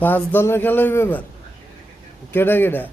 $5 খেলা হইবে এবার। কেডা কেডা?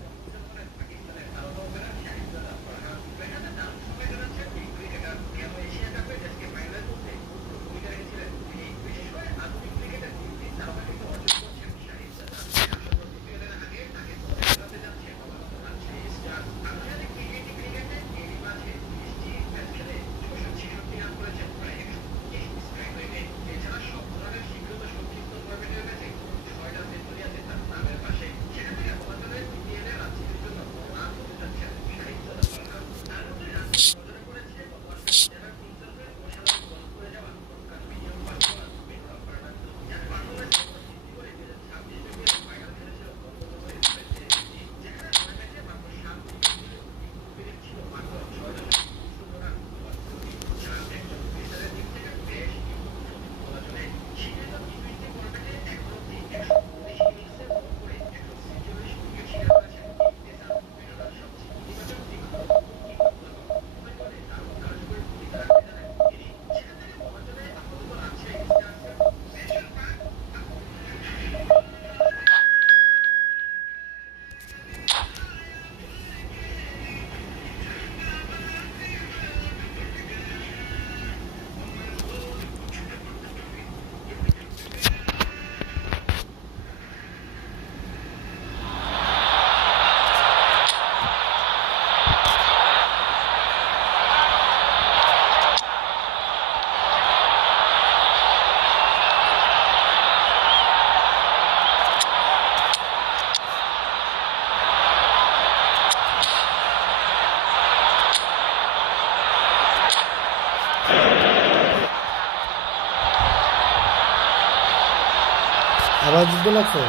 আবার যুদ্ধ লাগছে।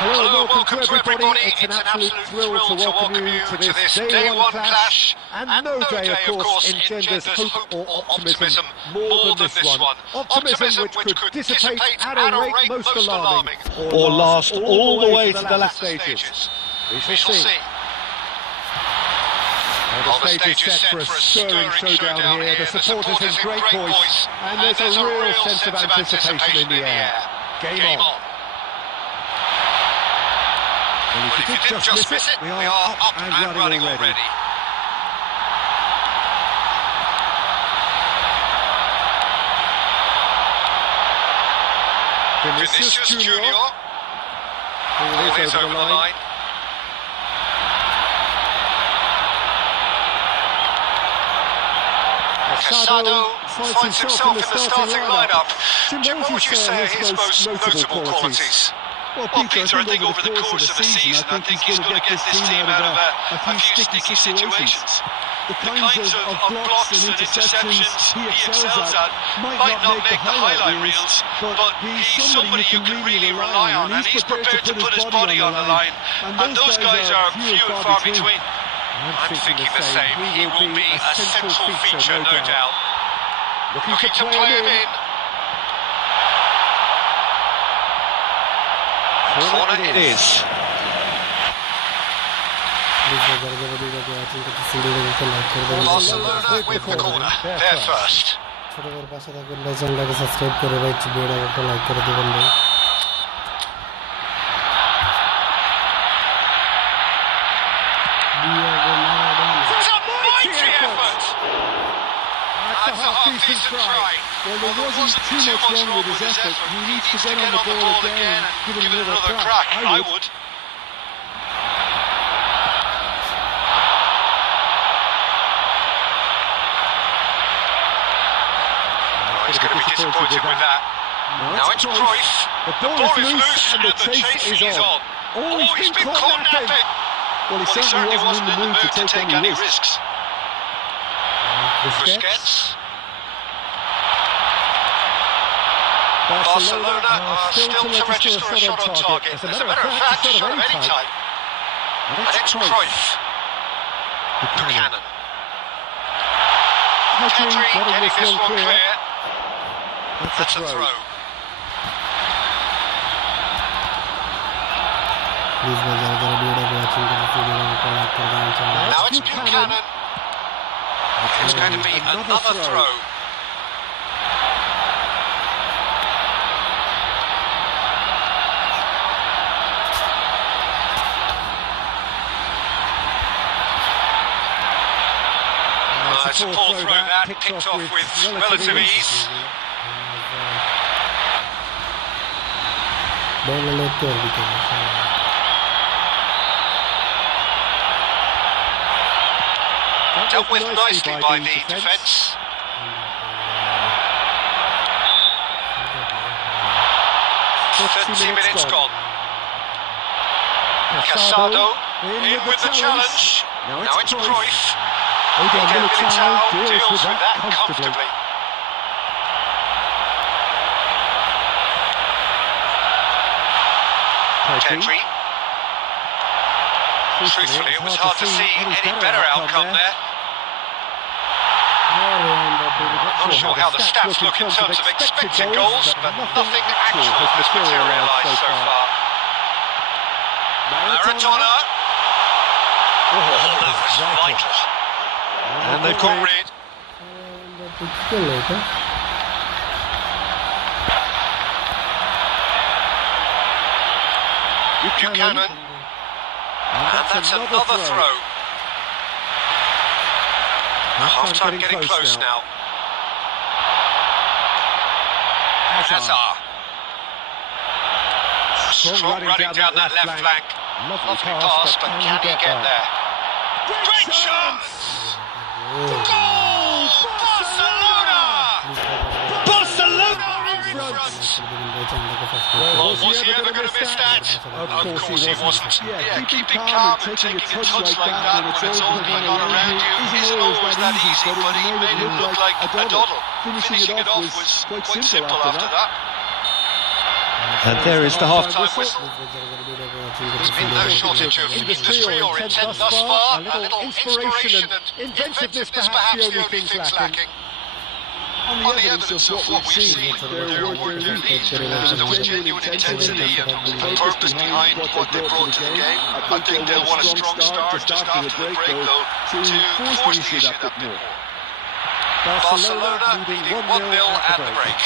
Hello, welcome to everybody. It's an absolute thrill to welcome you to this day one clash. And no day, of course, engenders hope or optimism more than this one. Optimism which could dissipate at a rate most alarming, or last all the way to the last stages. We shall see. Well, the stage is set for a stirring showdown here. The supporters in great voice, and there's a real sense of anticipation in the air. Game on. Well, if you did just miss it, we are up and running already. Vinicius Junior. Ball is over the line. Casado finds himself in the starting lineup. Jim, what would you say are his most notable qualities? Well, Peter, I think over the course of the season, I think he's going to get this team out of a few sticky situations. The kinds of blocks and interceptions he excels at might not make the highlight reels, but he's somebody you can really rely on, and he's prepared to put his body on the line, and those guys are few and far between. I'm thinking the same. He will be a central feature, no doubt. Looking to play him in. Corner it is. Barcelona with the corner. They're first. ছোটদের পাশে থাকুন, চ্যানেলটাকে subscribe করে রাখছি, ভিডিওটাকে একটা like করে দিবেন ভাই। There's a mighty effort. That's a half-decent try. Well, there wasn't too much wrong with his effort. He needs to get on the ball again and give it another crack. I would. He's going to be disappointed with that. Now it's Cruyff. The ball is loose and the chase is on. Oh, he's been caught napping. Well, he certainly wasn't in the mood to take any risks. Busquets. Barcelona are still to register a shot on target. As a matter of fact, a shot of any type. And it's Cruyff. Buchanan. Pedri getting this one clear. That's a throw. Please भाई जरा जरा video को watching करो, video को like कर देना channel. Now it's Buchanan. It's going to be another throw. It's a poor throw that, picked off with relative ease. Ball लेते हैं wicket. Dealt with nicely by the defence. 30 minutes gone. Casado in with the challenge. Now it's Cruyff. Militao deals with that comfortably. Pedri. Truthfully, it was hard to see any better outcome there. Not sure how the stats look in terms of expected goals, but nothing actual has materialised so far. Maradona. Oh, that was vital. And they've got rid. Buchanan. And that's another throw. Half-time getting close now. Hazard. Strong running down that left flank. Lovely pass, but can he get there? Great chance! Goal! Barcelona! Barcelona in front! Well, was he ever going to miss that? Of course he wasn't. Yeah, keeping calm and taking a touch like that when it's all going on around you isn't always that easy, but he made it look like a doddle. Finishing it off was quite simple after that. And there is the half-time whistle. There's been no shortage of industry or intent thus far. A little inspiration and inventiveness perhaps the only things lacking. On the evidence of what we've seen, there were leads. There was genuine intensity and purpose behind what they brought to the game. I think they'll want a strong start just after the break, though, to force the issue that bit more. Barcelona leading 1-0 at the break.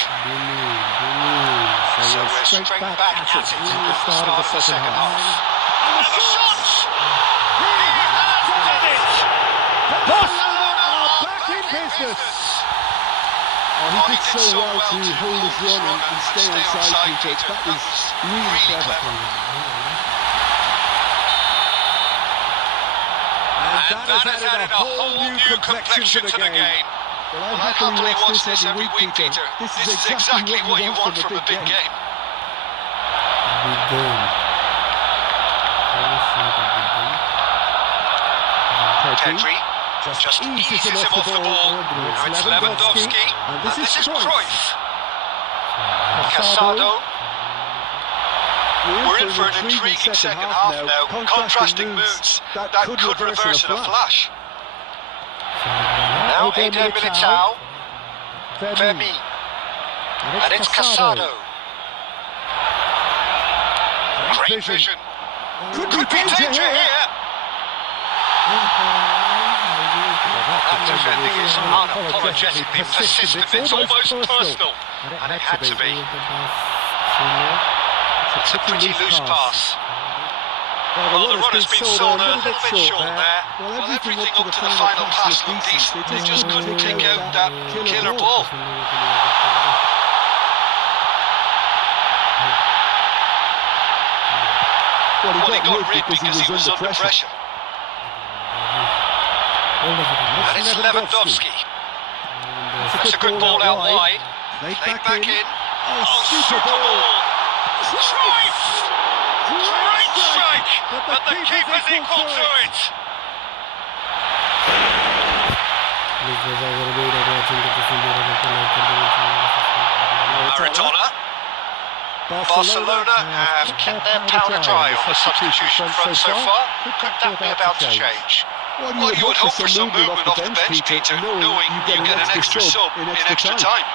So we're straight back at it at the start of the second half. And the shots! He has done it! Barcelona are back in business! He did so well to hold his run and stay on side, Peter. That was really clever. And that has added a whole new complexion to the game. Well, I happily watch this every week, Peter. This is exactly what you want from a big game. Big game. Pedri just eases him off the ball. Now it's Lewandowski. And this is Cruyff. Casado. We're in for an intriguing second half now. Contrasting moods that could reverse in a flash. Now Eden Militao. Fermi. And it's Casado. Great vision. Could be danger here. That defending is unapologetically persistent. It's almost personal. And it had to be. It's a pretty loose pass. Well, the runner's been sold a little bit short there. Well, everything up to the final pass looked decent. They just couldn't kick out that killer ball. Well, he got rid because he was under pressure. And it's Lewandowski. That's a good ball out wide. Played back in. Oh, super ball! Cruyff! Great strike! But the keeper's equal to it! Maradona. Barcelona have kept their powder dry on the substitution front so far. Could that be about to change? Well, you would hope for some movement off the bench, Peter, knowing you get an extra sub in extra time.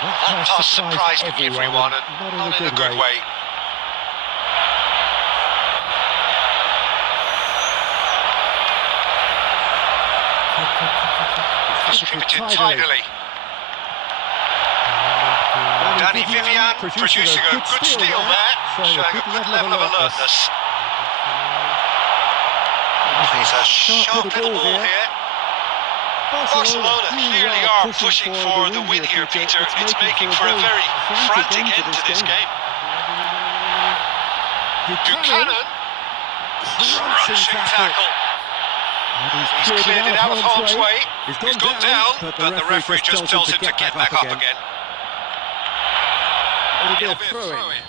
That pass surprised everyone, and not in a good way. distributed tidily. Danny Vivian producing a good steal there, showing a good level of alertness. He's a sharp little ball here. Barcelona clearly are pushing for the win here, Peter. It's making for a very frantic end to this game. Buchanan, crunching tackle. He's cleared it out of harm's way. He's gone down, but the referee just tells him to get back up again. It'll be a throw-in.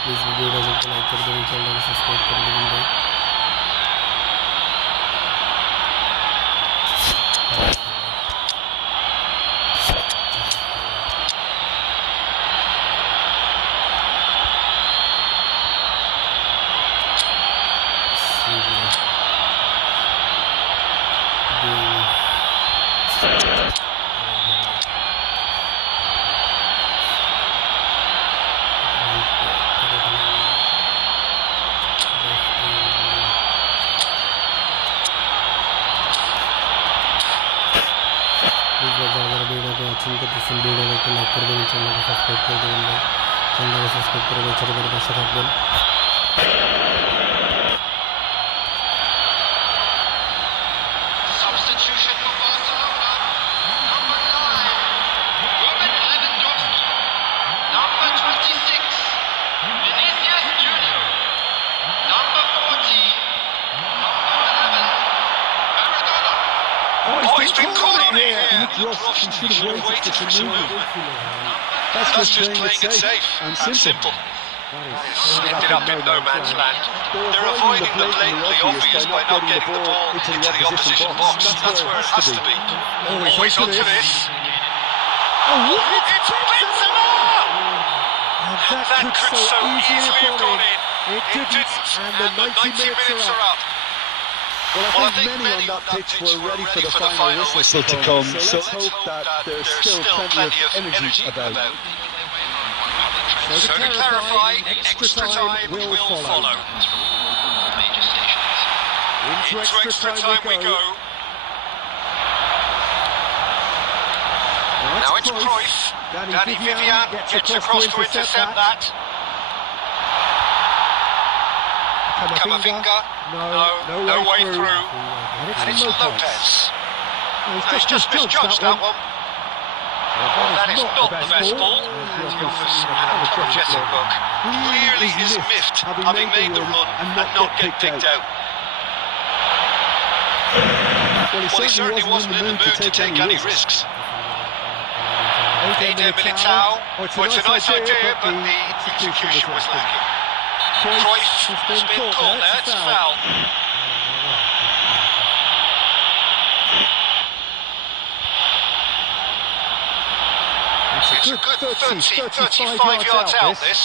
Please video को like कर दो, channel को subscribe कर दो भाई। Video को like कर दें, चैनल को सब्सक्राइब कर दें, चैनल को सब्सक्राइब করে ছোট করে পাশে থাকবেন। Substitution for Barcelona. Number 9, Robert Lewandowski. Number 26, Vinicius Junior. Number 40, number 11, Maradona. Oh, he's been caught on here. He should have waited for some movement. That's just playing it safe and simple. Ended up in no man's land. They're avoiding the blatantly obvious by not getting the ball into the opposition box. That's where it has to be. Always onto this. Oh, it's Benzema! That could so easily have gone in. It didn't, and the 90 minutes are up. Well, I think many on that pitch were ready for the final whistle to come, so let's hope that there's still plenty of energy about. So to clarify, extra time will follow. Into extra time we go. Now it's Cruyff. Danny Vivian gets across to intercept that. Camavinga. No way through. And it's Lopez. He's just misjudged that one. That is not the best ball. The office had a apologetic look. Clearly is miffed, having made the run and not get picked out. Well, he certainly wasn't in the mood to take any risks. Eder Militao. Oh, it's a nice idea, but the execution was lacking. Cruyff has been caught there, it's a foul. It's a good 35 yards out, this.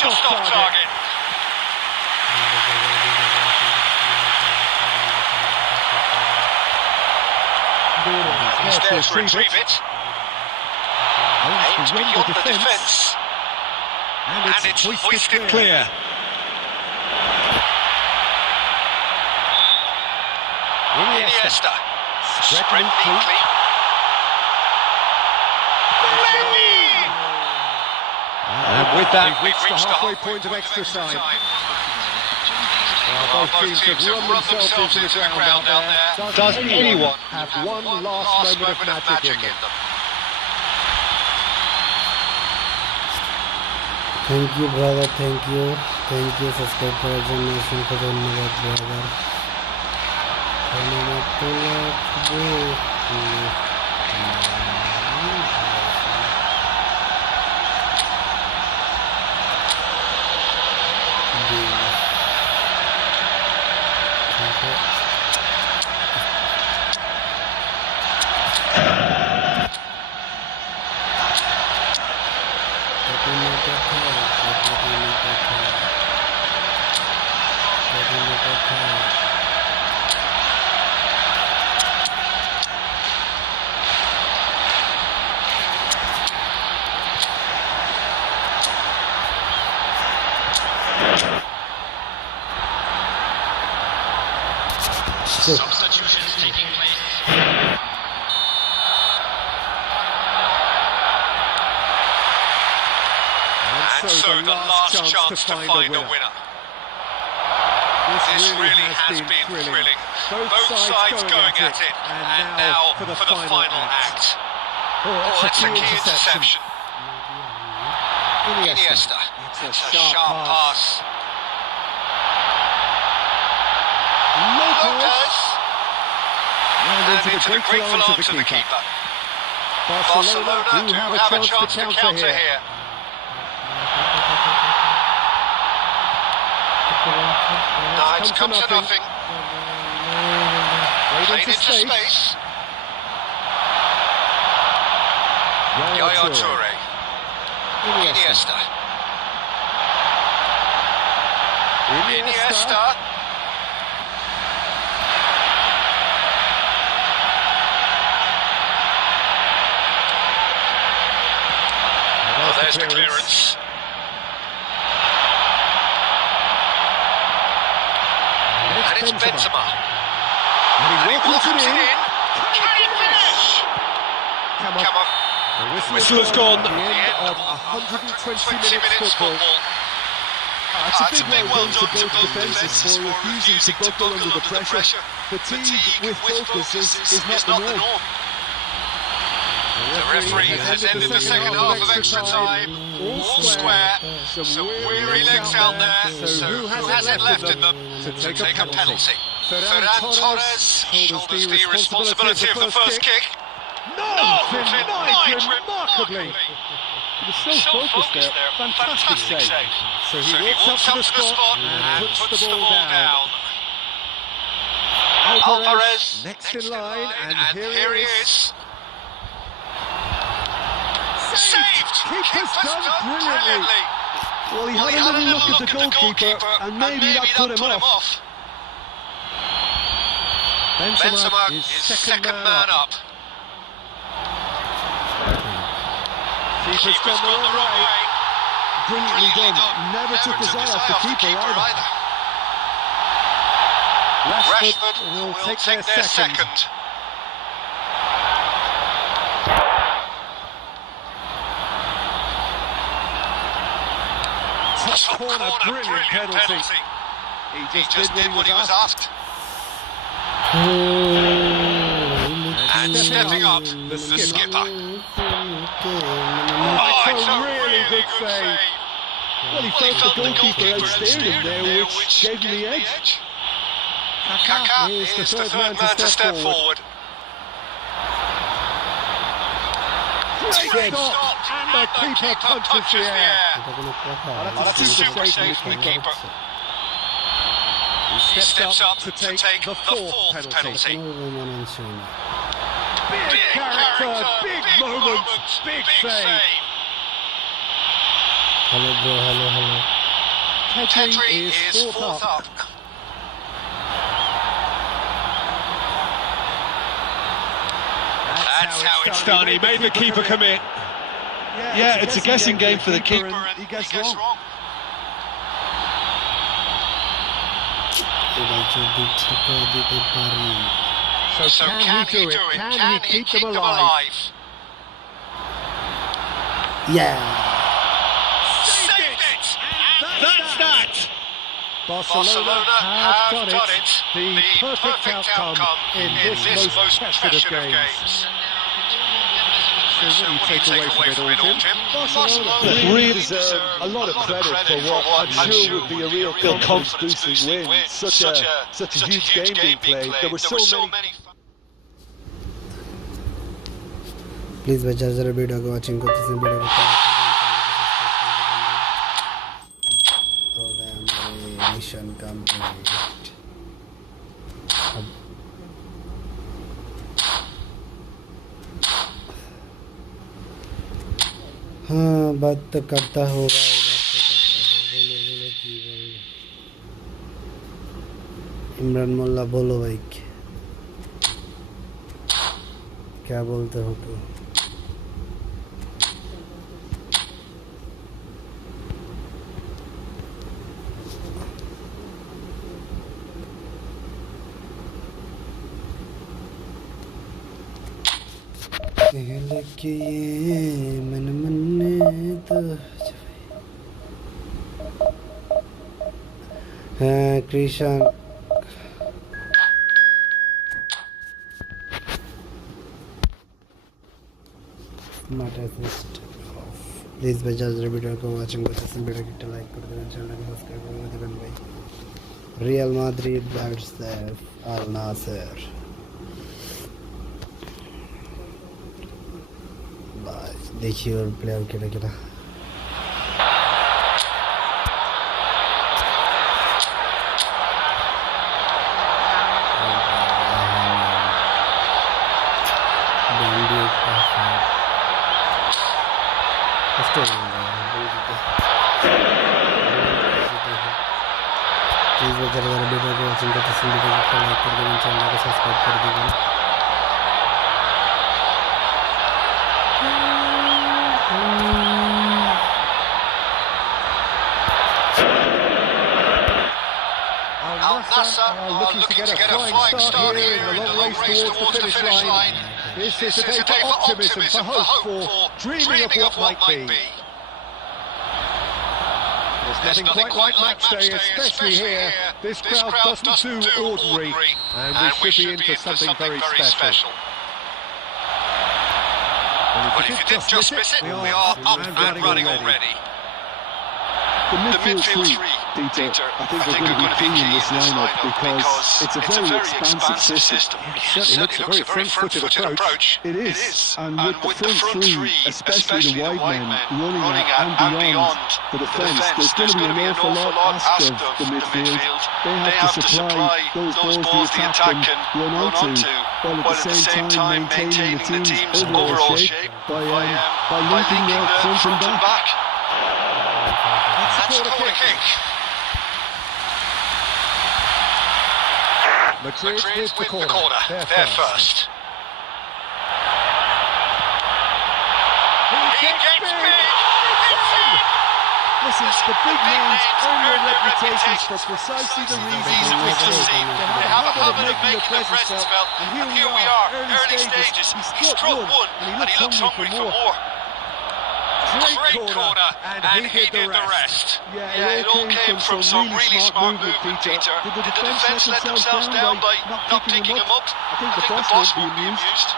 Just off target. He's there to retrieve it. Aims beyond the defence. And it's hoisted clear. Iniesta. Spread neatly. And with that, we've reached the halfway point of extra time. Both teams have run themselves into the ground out there. Does anyone have one last moment of magic in them? Thank you, brother. Thank you. Subscribe করার জন্য অসংখ্য ধন্যবাদ, brother. Substitutions taking place. And so the last chance to find a winner. This really has been thrilling. Both sides going at it, and now for the final act. Oh, that's a key interception. Iniesta. It's a sharp pass. Lopez. And into the grateful arms of the keeper. Barcelona do have a chance to counter here. No, it's come to nothing. Played into space. Yaya Toure. Iniesta. Oh, there's the clearance. And it's Benzema. And he walks it in. Can he finish? Come on. The whistle has gone. The end of 120 minutes football. It's a big well done to both defences for refusing to buckle under the pressure. Fatigue with focus is not the norm. The referee has ended the second half of extra time. All square. Some weary legs out there. So who has it left in them to take a penalty? Ferran Torres shoulders the responsibility of the first kick. No! Denied remarkably. He was so focused there. Fantastic save. So he walks up to the spot and puts the ball down. Alvarez next in line, and here he is. Saved! Keeper's done brilliantly. Well, he had a little look at the goalkeeper, and maybe that put him off. Benzema is second man up. Keeper's gone the wrong way. Brilliantly done. Never took his eye off the keeper either. Rashford will take their second. Top corner, brilliant penalty. He just did what he was asked. And stepping up, the skipper. Oh, it's a really good save. Well, he felt the goalkeeper outsteered him there, which gave him the edge. Kaká is the third man to step forward. Great stop, and the keeper punches the air. That's a super save from the keeper. He steps up to take the fourth penalty. Big character, big moment, big save. Hello bro, hello. Pedri is fourth up. That's how it's done. He made the keeper commit. Yeah, it's a guessing game for the keeper, and he gets wrong. So can he do it? Can he keep them alive? Yeah. Saved it! That's that! Barcelona have done it. The perfect outcome in this most passionate of games. So what do you take away from it all, Tim? Barcelona really deserve a lot of credit for what I'm sure would be a real confidence-boosting win. Such a huge game being played. There were so many. Please watch our video को watching करते हैं video को और mission complete हाँ बात तो करता होगा बोलो की इमरान मोल्ला बोलो भाई क्या बोलते हो तो लेके ये मन मन में तो हाँ Krishna smart assist please Bajaj video को वाचिंग बजाज वीडियो की लाइक कर देना चैनल को सब्सक्राइब कर देना भाई रियल माद्रिद दैट्स अल नासर देखिए और प्लेयर केड़ा केड़ा प्लीज वीडियो को वाचिंग करते समय वीडियो को लाइक कर देना चैनल को सब्सक्राइब कर देना Looking to get a flying start here in the long race towards the finish line. This is a day for optimism, for hope, for dreaming of what might be. There's nothing quite like match day, especially here. This crowd doesn't do ordinary, and we should be in for something very special. Well, if you did just miss it, we are up and running already. The midfield three, Peter, I think they're going to be key in this lineup because it's a very expansive system. It certainly looks a very front-footed approach. It is, and with the front three, especially the wide men, running at and beyond the defence, there's going to be an awful lot asked of the midfield. They have to supply those balls the attack can run onto, while at the same time maintaining the team's overall shape by linking their front and back. That's a corner kick. Madrid with the corner. They're first. He gets big. Listen, the big names earn their reputations for precisely the reasons we see. They have a habit of making their presence felt. And here we are, early stages. He struck one, and he looks hungry for more. Great corner, and he did the rest. Yeah, it all came from some really smart movement, Peter. Did the defence let themselves down by not picking him up? I think the boss won't be amused.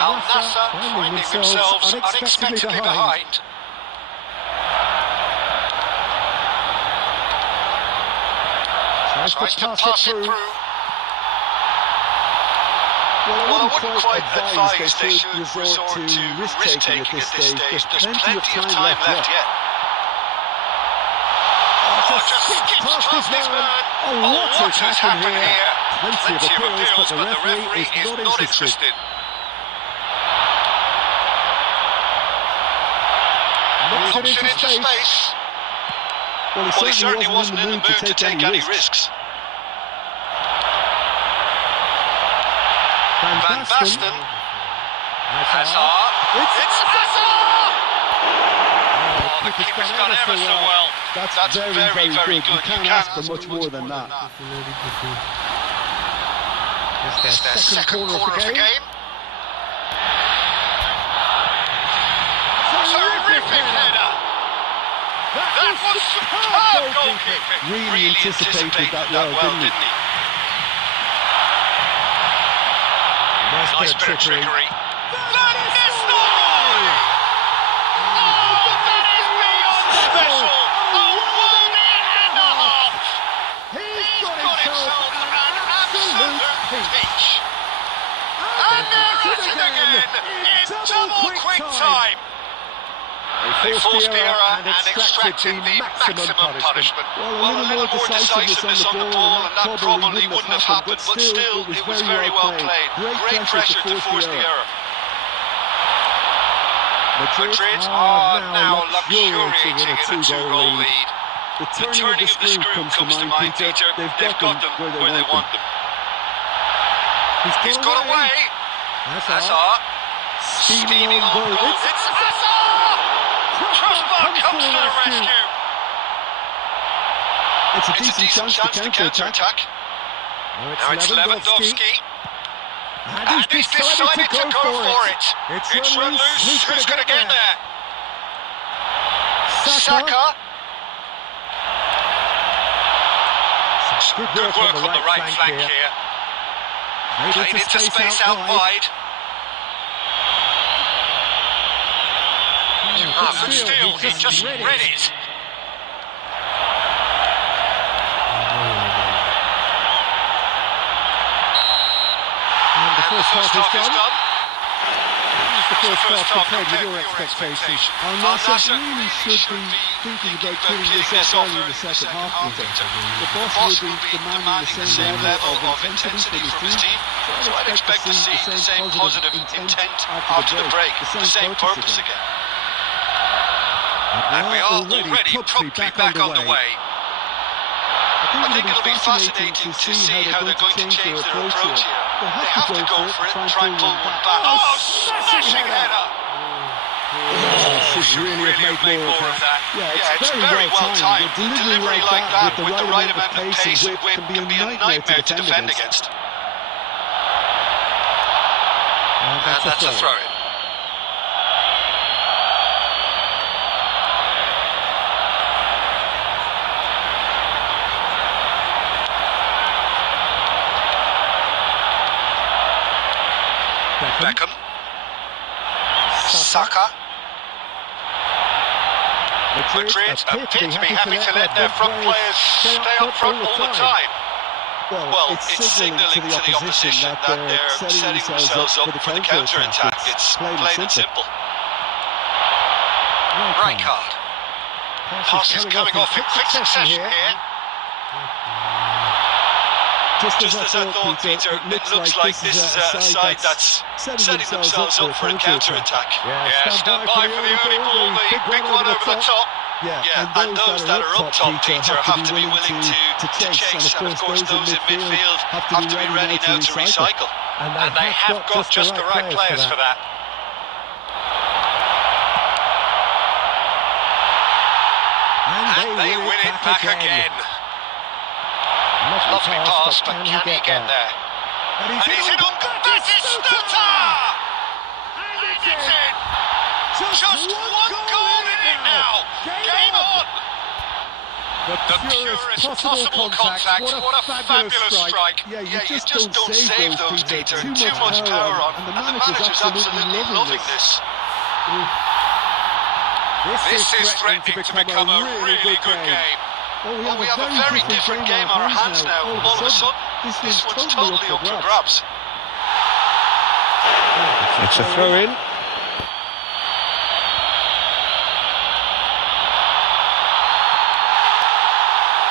Al Nassr finding themselves unexpectedly behind. Tries to pass it through. Well, I wouldn't quite advise they should resort to risk-taking at this stage. There's plenty of time left yet. Oh, just skips past his man. Oh, what has happened here? Plenty of appeals, but the referee is not interested. Knocks it into space. Well, he certainly wasn't in the mood to take any risks. Van Basten. Hazard. It's Hazard! Oh, the keeper's done ever so well. That's very, very good. You can't ask for much more than that. It's their second corner of the game. Terrific header! That was superb goalkeeping. Really anticipated that well, didn't he? Nice bit of trickery. That is the goal! Oh, but that is beyond special! A worldie and a half! He's got himself an absolute peach. And there's it again! In double quick time! They forced the error and extracted the maximum punishment. Well, a little more decisiveness on the ball, and that probably wouldn't have happened, but still, it was very well played. Great pressure to force the error. Madrid are now luxuriating in a two-goal lead. The turning of the screw comes to mind, Peter. They've got them where they want them. He's got away. Hazard. Steaming on goal. It's Hazard! Crossbar comes to the rescue. It's a decent chance to counter-attack. Now it's Lewandowski. And he's decided to go for it. It's run loose. Who's going to get there? Saka. Good work on the right flank here. Played into space out wide. But still, he just read it. And the first half is done. The first half compared with your expectations. Al-Nassr really should be thinking about putting this off early in the second half. The boss will be demanding the same level of intensity from his team. So I'd expect to see the same positive intent after the break, the same purpose again. And we are already promptly back on the way. I think it'll be fascinating to see how they're going to change their approach here. They have to go for it, try and pull one back. Oh, smashing header! Should really have made more of that. Yeah, it's very well timed. Delivery like that with the right amount of pace and whip can be a nightmare to defend against. And that's a throw-in. Beckham. Saka. Madrid appear to be happy to let their front players stay up front all the time. Well, it's signalling to the opposition that they're setting themselves up for the counter-attack. It's plain and simple. Right card. Pass is coming off in quick succession here. Just as I thought, Peter, it looks like this is a side that's setting themselves up for a counter-attack. Yeah, stand by for the early ball, the big one over the top. Yeah, and those that are up top, Peter, have to be willing to chase. And of course, those in midfield have to be ready now to recycle. And they have got just the right players for that. And they win it back again. Lovely pass, but can he get there? And he's in on Batistuta! And it's in! Just one goal in it now! Game on! The purest possible contact. What a fabulous strike. Yeah, you just don't save those, Peter. Too much power on. And the manager's absolutely loving this. This is threatening to become a really good game. Well, we have a very different game on our hands now. All of a sudden, this one's totally up for grabs. It's a throw-in.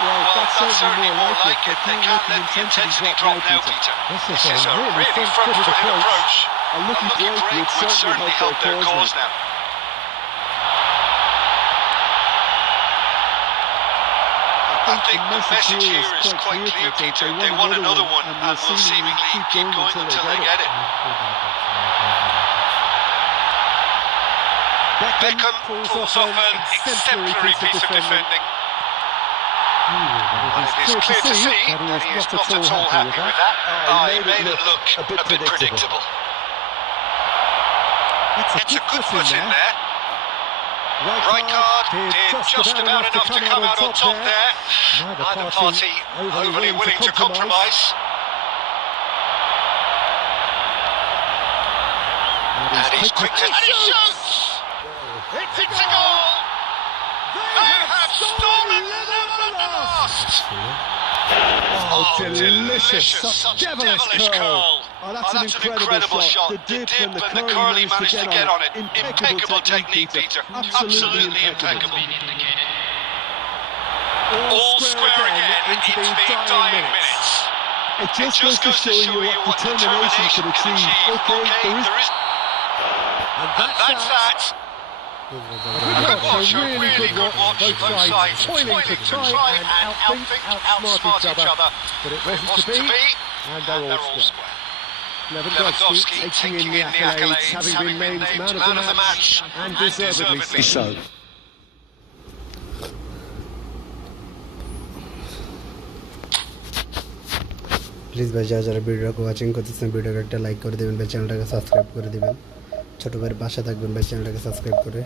Well, that's certainly more like it. They can't let the intensity drop now, Peter. This is a really front-footed approach. A lucky break would certainly help their cause now. I think the message here is quite clear, Peter. They want another one and will seemingly keep going until they get it. Beckham pulls off an exemplary piece of defending. It is clear to see that he is not at all happy with that. He made it look a bit predictable. It's a good put in there. Right card did just about enough to come out on top there. Neither party overly willing to compromise. And he's quick and he shoots! It's a goal! They have stolen the last! Oh, delicious! Such devilish curl! Oh, that's an incredible shot. The dip and the curly managed to get on it. Impeccable technique, Peter. Absolutely impeccable. All square again into the dying minutes. It just goes to show you what determination can achieve. Okay, there is... And that's that. A really good watch, both sides toiling to try and outthink, outsmart each other. But it wasn't to be, and they're all square. Lewandowski taking in the accolades, having been named man of the match, and deservedly so. Please ভাই যারা যারা ভিডিওটাকে watching করতেছেন ভিডিওকে একটা like করে দেবেন ভাই, চ্যানেলটাকে সাবস্ক্রাইব করে দেবেন, ছোটো ভাইয়ের পাশে থাকবেন ভাই চ্যানেলটাকে সাবস্ক্রাইব করে।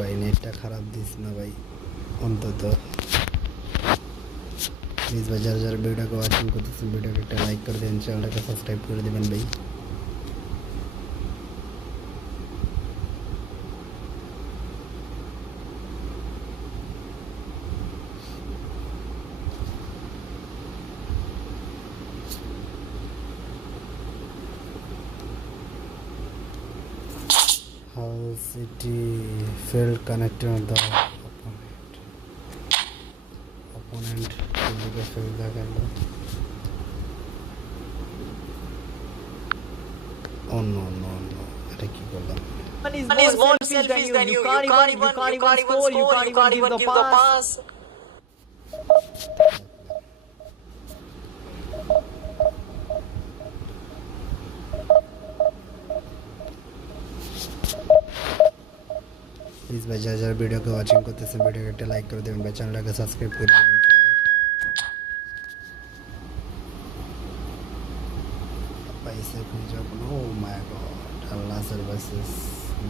ভাই নেটটা খারাপ দিস না ভাই অন্তত। প্লিজ ভাই যারা যারা ভিডিওটাকে ওয়াচিং করতেছেন ভিডিওকে একটা লাইক করে দেবেন, চ্যানেলটাকে সাবস্ক্রাইব করে দেবেন ভাই। Hull City failed connecting the opponent থেকে fail দেখালো। Oh no no no, এটা কি করলাম? One is more selfish than you. You can't even score. You can't even give the pass. Please ভাই যারা যারা ভিডিওকে ওয়াচিং করতেছেন ভিডিওকে একটা লাইক করে দেবেন ভাই, চ্যানেলটাকে সাবস্ক্রাইব করে দেবেন। পাইসা খুঁজে যখন ও মাই গড আল্লাহ সার্ভিসেস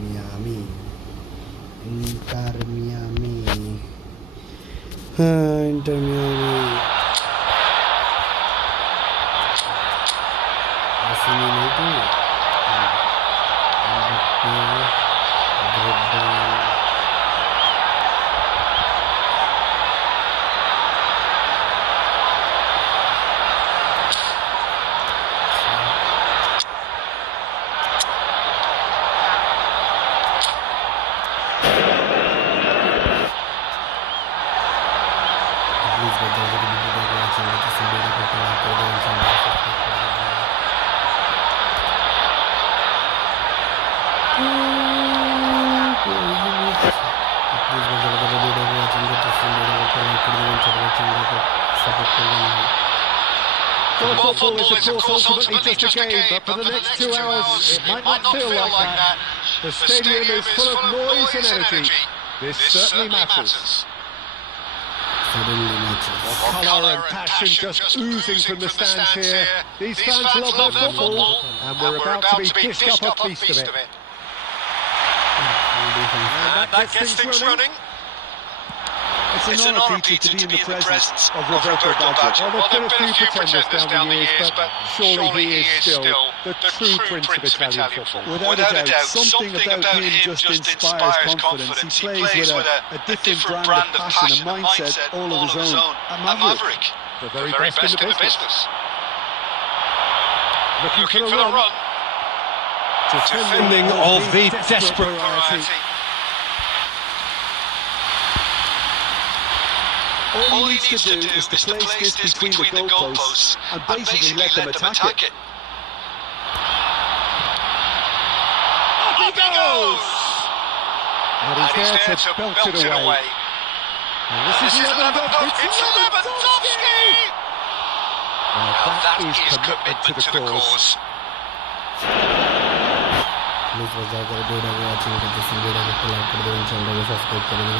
মিয়ামি ইন্টার মিয়ামি, হ্যাঁ ইন্টার মিয়ামি আসেনি নাকি Well, football is of course ultimately just a game, but for the next 2 hours it might not feel like that. The stadium is full of noise and energy. This certainly matters. Colour and passion just oozing from the stands here. These fans love their football, and we're about to be dished up a feast of it. And that gets things running. It's an honour, Peter, to be in the presence of Roberto Baggio. Well, there's been a few pretenders down the years, but surely he is still the true prince of Italian football. Without a doubt, something about him just inspires confidence. He plays with a different brand of passion and mindset all of his own. A maverick. The very best in the business. Looking for the run. Defending of the desperate variety. All he needs to do is to place this between the goalposts and basically let them attack it. Up he goes! And he's there to belt it away. And this is Lewandowski. It's Lewandowski! That is commitment to the cause. Please बजा कर video को watching करते हैं video को like कर दें channel को subscribe कर दें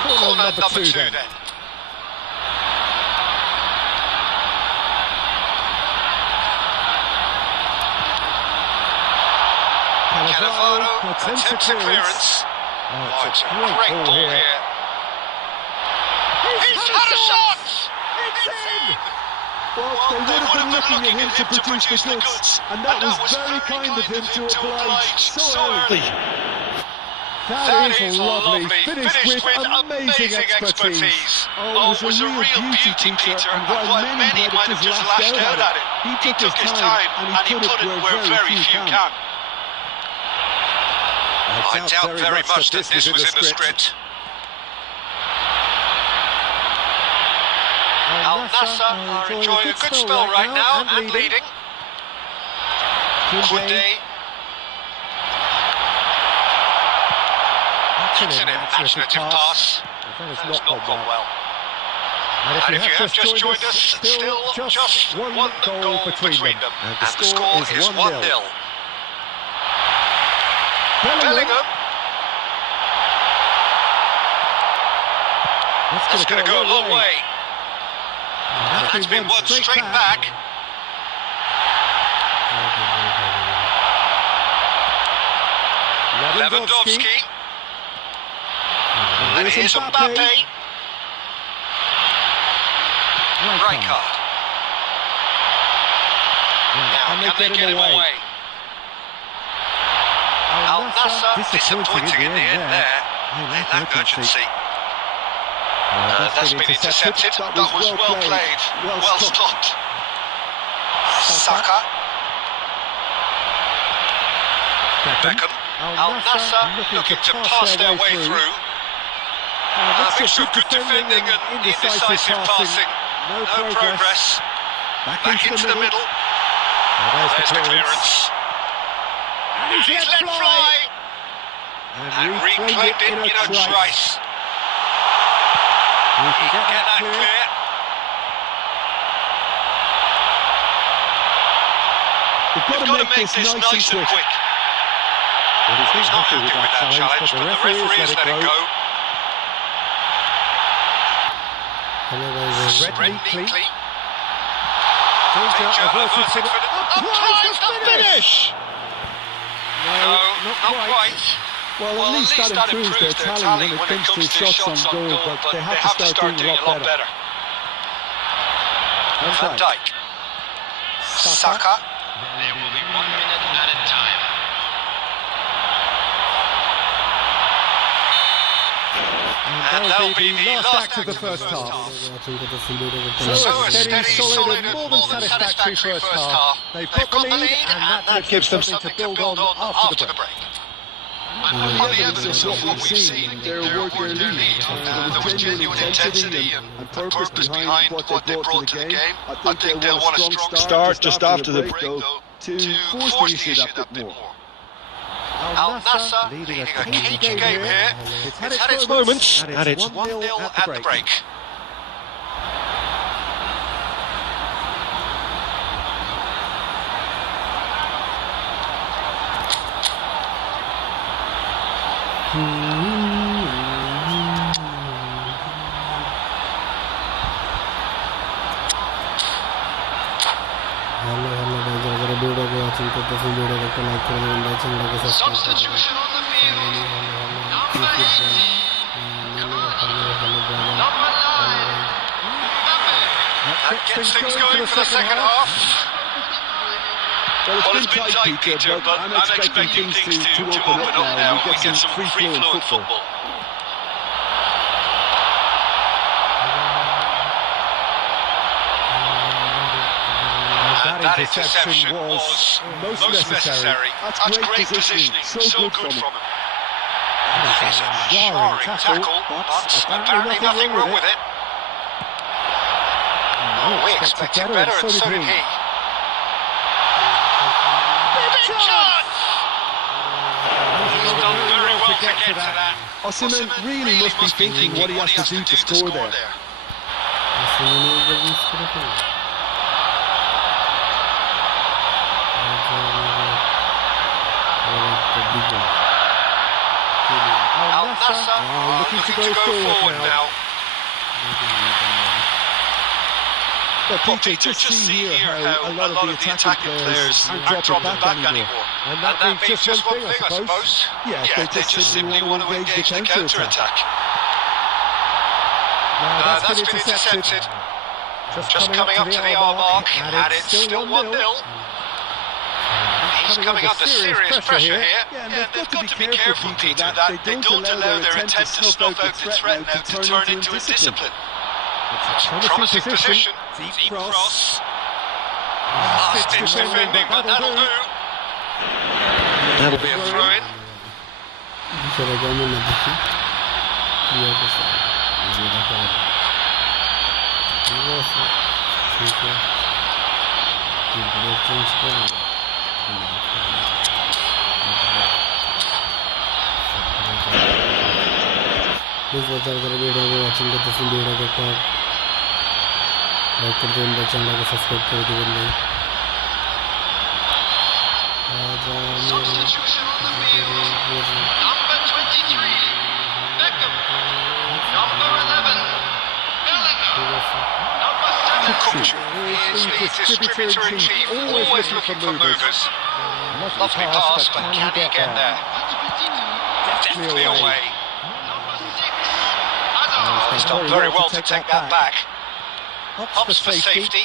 Corner number 2 then. Cannavaro attempts a clearance. Oh, it's a great ball here. He's had a shot! It's in! Well, they would have been looking at him to produce the goods, and that was very kind of him to oblige so early. That is lovely, finished with amazing expertise. Oh, it was a real beauty, Peter, and while many might have just lashed out at it, he took his time and he put it where very few can. I doubt very much that this was in the script. Al Nassr are enjoying a good spell right now and leading. Kunde. It's an imaginative pass. That has not gone well. And if you have just joined us, still just one goal between them. And the score is 1-0. Bellingham. That's going to go a long way. That's been won straight back. Lewandowski. And here's Mbappe. Right card. Now, can they get him away? Al Nassr disappointing in the end there. They lack urgency. That's been intercepted. That was well played. Well stopped. Saka. Beckham. Al Nassr looking to pass their way through. Having some good defending and indecisive passing. No progress. Back into the middle. There's the clearance. And he's let fly. And reclaimed it in a trice. He can get that clear. We've got to make this nice and quick. Well, he's not happy with that challenge, but the referee has let it go. Read neatly. Danger averted for the finish! No, not quite. Well, at least that improves their tally when it comes to shots on goal, but they have to start doing a lot better. Van Dijk. Saka. There will be 1 minute at a time. And that'll be the last act of the first half. So a steady, solid, and more than satisfactory first half. They've got the lead, and that gives them something to build on after the break. On the evidence of what we've seen, they're working their lead. There was genuine intensity and purpose behind what they brought to the game. I think they'll want a strong start just after the break, though, to force the issue that bit more. Al Nassr leading a cagey game here. It's had its moments, and it's 1-0 at the break. Substitution on the field. Number 8. Number 9. That gets things going for the second half. Well, it's been tight, Peter, but I'm expecting things to open up now. We get some free-flowing football. That interception was most necessary. That's great positioning. So good from him. That is a jarring tackle, but apparently nothing wrong with it. Oh, we expected better, and so did he. Big chance! He's done very well to get to that. Osimhen really must be thinking what he has to do to score there. Al Nassr looking to go forward now. Well, Peter, just see here how a lot of the attacking players aren't dropping back anymore. And that means just one thing, I suppose. Yeah, they just simply want to engage the counter-attack. Now, that's been intercepted. Just coming up to the hour mark, and it's still 1-0. He's coming under serious pressure here. Yeah, they've got to be careful, Peter, that they don't allow their intent to snuff out the threat now to turn into indiscipline. It's a promising position. Deep cross. Fits defending, but that'll do. That'll be a throw-in. Please watch our video watching the video को like कर दें, channel को subscribe कर दें। Number 23, Beckham. Number 11, Bellingham. Number 7, is the distributor-in-chief, always looking for movers. Lovely pass, but can he get there? Definitely away. Number 6, Hazard. He's done very well to take that back. Hops for safety.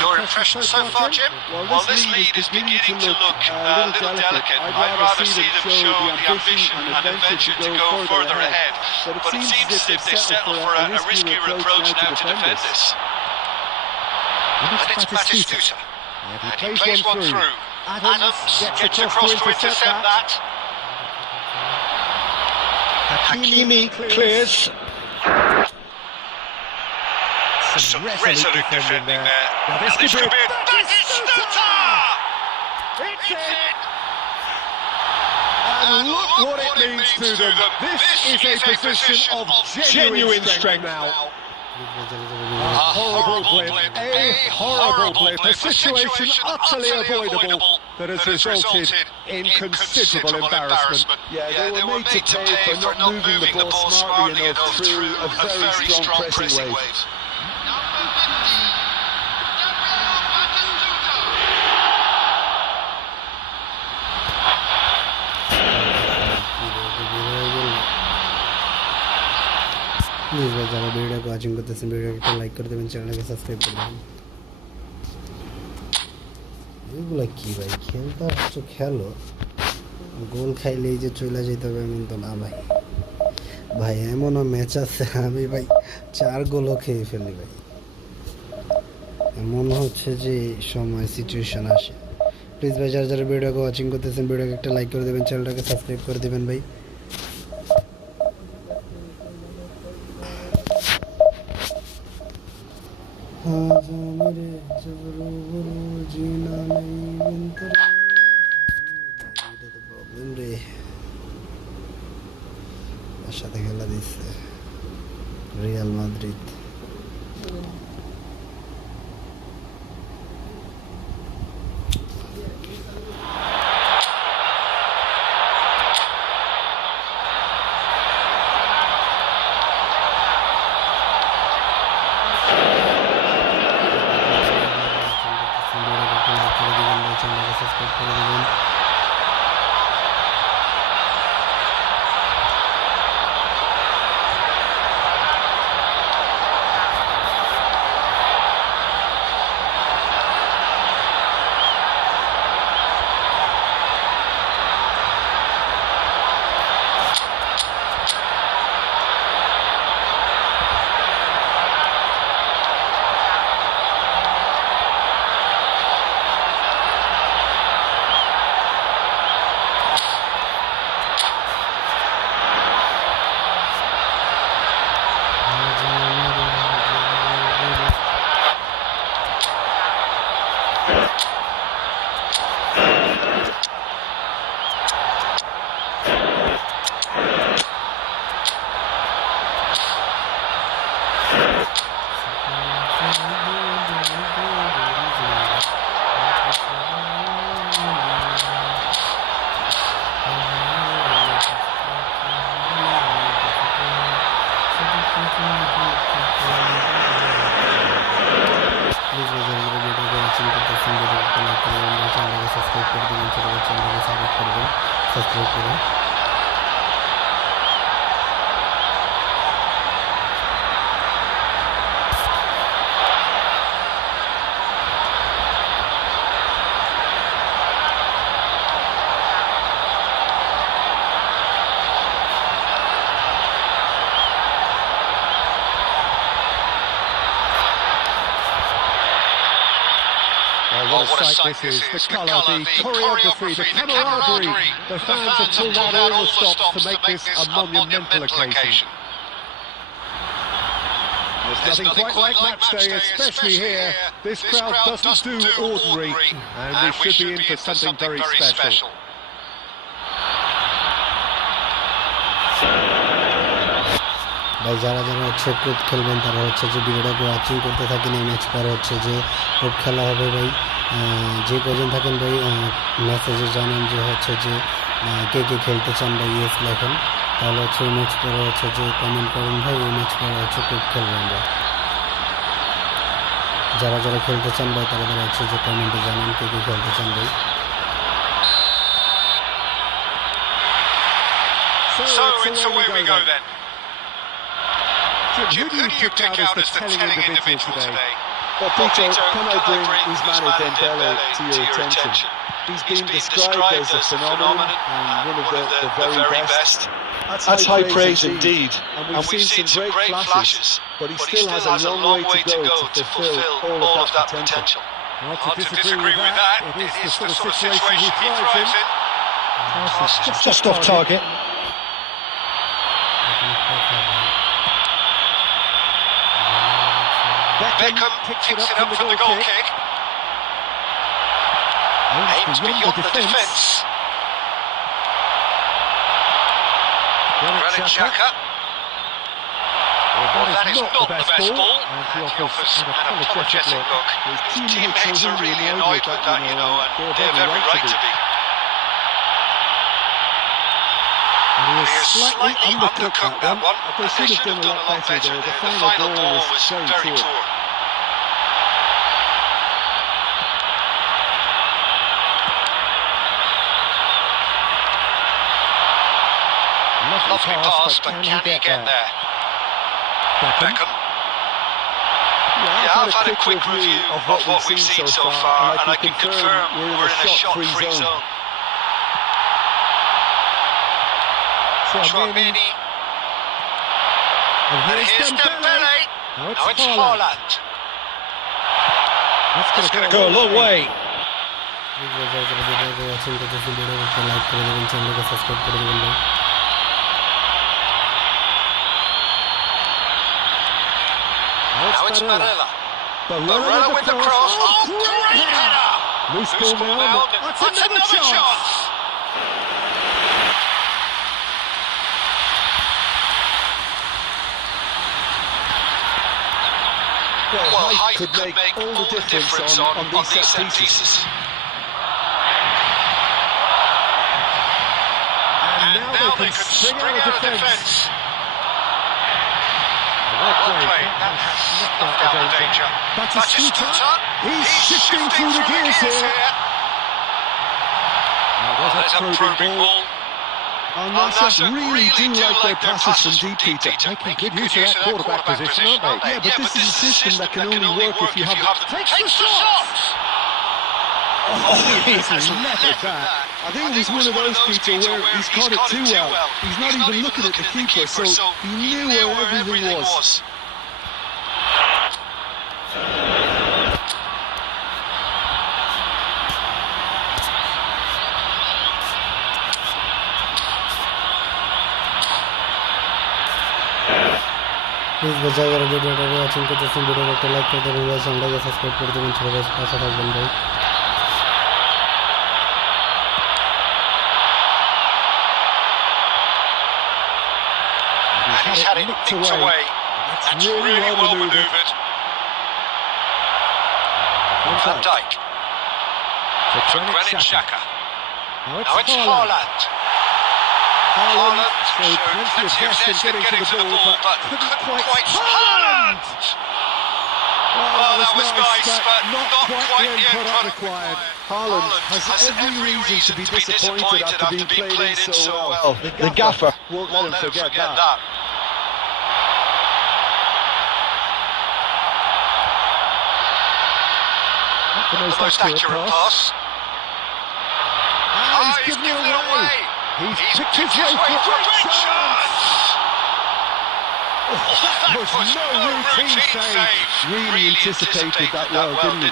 Your impression so far, Jim? Well, this lead is beginning to look a little delicate. I'd rather see them show the ambition and invention to go further ahead. But it seems as if they've settled for a riskier approach now to defend this. And it's Batistuta. And he plays one through. Adams gets across to intercept that. Hakimi clears. Some resolute defending there. Now this could be Batistuta! It's in! And look what it means to them. This is a position of genuine strength now. A horrible blip. A situation utterly avoidable that has resulted in considerable embarrassment. Yeah, they were made to pay for not moving the ball smartly enough through a very strong pressing wave. Please भाई ज़्यादा video को watching करते हैं video को like कर दें channel को subscribe कर दें ये बोला कि भाई खेलता तो खेलो गोल खाइले যে চলে যেতে হবে এমন তো না ভাই ভাই এমন ম্যাচ আছে আমি ভাই 4 গোলও খেয়ে ফেলি ভাই এমন হচ্ছে যে সময় সিচুয়েশন আসে প্লিজ ভাই যারা যারা ভিডিও को वाचिंग করতেছেন ভিডিওকে একটা লাইক করে দিবেন চ্যানেলটাকে সাবস্ক্রাইব করে দিবেন ভাই मेरे जबरो जीना नहीं बनता এটা তো প্রবলেম রে আর সাথে খেলা দিচ্ছে রিয়াল মাদ্রিদ থ্রো করে। What a sight this is, the colour, the choreography, the camaraderie. The fans have pulled out all the stops to make this a monumental occasion. There's nothing quite like match day, especially here. This crowd doesn't do ordinary, and we should be in for something very special. ভাই যারা যারা হচ্ছে কোপ খেলবেন তারা হচ্ছে যে ভিডিওটাকে ওয়াচিং করতে থাকেন। এই ম্যাচ পরে হচ্ছে যে কোপ খেলা হবে ভাই। যে কজন থাকেন ভাই মেসেজে জানেন যে হচ্ছে যে কে কে খেলতে চান ভাই ইয়েস লেখেন, তাহলে হচ্ছে এই ম্যাচ পরে হচ্ছে যে কমেন্ট করেন ভাই এই ম্যাচ পরে হচ্ছে কোপ খেলবেন আমরা। যারা যারা খেলতে চান ভাই তারা তারা হচ্ছে যে কমেন্টে জানেন কে কে খেলতে চান ভাই। So it's away we go then. Jim, who do you pick out as the telling individual today? Well, Peter, can I bring Ousmane Dembele to your attention? He's been described as a phenomenon and one of the very best. That's high praise indeed. And we've seen some great flashes, but he still has a long way to go to fulfill all of that potential. Hard to disagree with that. It is the sort of situation he thrives in. Just off target. Beckham picks it up from the goal kick. Aims beyond the defence. Granit Xhaka. Well, that is not the best ball. And he offers an apologetic look. His teammates are really annoyed with that, you know, and they're very right to be. And he is slightly undercooked that one. They should have done a lot better there. The final ball was very poor. Lovely pass, but can he get there? Beckham. Yeah, I've had a quick review of what we've seen so far, and I can confirm we're in a shot-free zone. Tchouaméni. And here's Dembele. Now it's Haaland. That's going to go a long way. Now it's Barella. Barella with the cross. Oh, great header! Loose ball now. That's another chance. Well, height could make all the difference on these set pieces. And now they can spring out of defence. Well played. That has knocked out the danger. Batistuta. He's shifting through the gears here. There's a probing ball. Al-Nassr really do like their passes from deep, Peter. Making good use of that quarterback position, aren't they? Yeah, but this is a system that can only work if you have the... Takes the shot! Oh, he has left that. I think it was one of those, Peter, where he's caught it too well. He's not even looking at the keeper, so he knew where everything was. Please বাজার যারা ভিডিওটা watching করতেছেন ভিডিওটা একটা like করে দেবেন, চ্যানেলটাকে subscribe করে দেবেন, সবাই পাশে থাকবেন ভাই। And he's had it nicked away. That's really well manoeuvred. Van Dijk. For Granit Xhaka. Now it's Haaland. Haaland showed plenty of zest in getting to the ball, but couldn't quite... Haaland! Well, that was nice, but not quite the end product required. Haaland has every reason to be disappointed after being played in so well. The gaffer won't let him forget that. The most accurate pass. He's given it away. He's picked his way way for for a great chance. That was no routine save. Really anticipated that well, didn't he?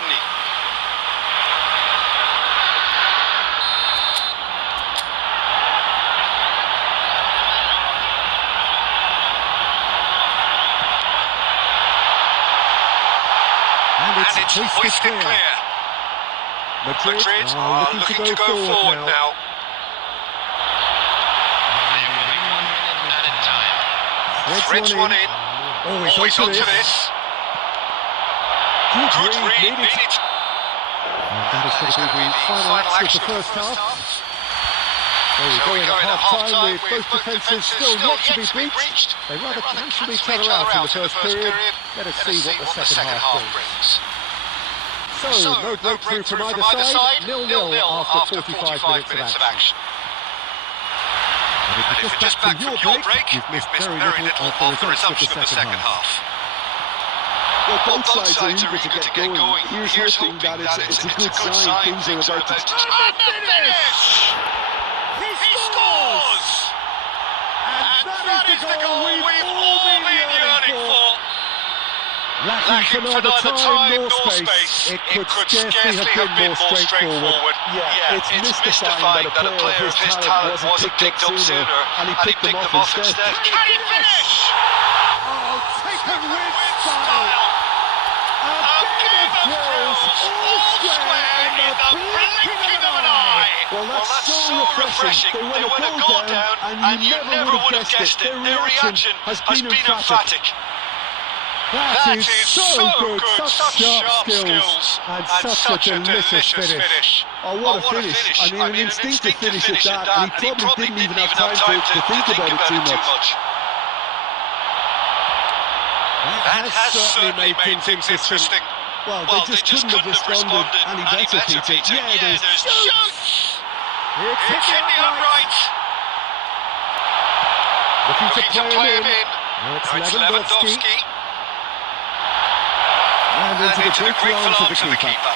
And it's hoisted clear. Madrid are looking to go forward now. Threads one in. Oh, he's onto this. Good read, needed. That is going to be the final action of the first half. So we go in at half-time with both defences still yet to be breached. They rather cancelled each other out in the first period. Let us see what the second half brings. So, no breakthrough from either side, 0-0 after 45 minutes of action. And if you're just back from your break, you've missed very little of the resumption of the second half. Well, both sides are eager to get going. Here's hoping that it's a good sign. Things are about to... And the finish! He scores! And that is the goal we've all been yearning for. Lacking for neither time nor space, it could scarcely have been more straightforward. Yeah, it's mystifying that a player of his talent wasn't picked up sooner, and he picked them off instead. Can he finish? Oh, taken with style! A game of thrills, all square in the blinking of an eye! Well, that's so refreshing. They win a goal down, and you never would have guessed it. Their reaction has been emphatic. That is so good, such sharp skills, and such a delicious finish. Oh, what a finish. I mean, an instinctive finish at that, and he probably didn't even have time to think about it too much. That has certainly made things interesting. Well, they just couldn't have responded any better, Peter. Yeah, there's shoots! It's hit the upright. Looking to play him in. It's Lewandowski. And into the grateful arms of the keeper.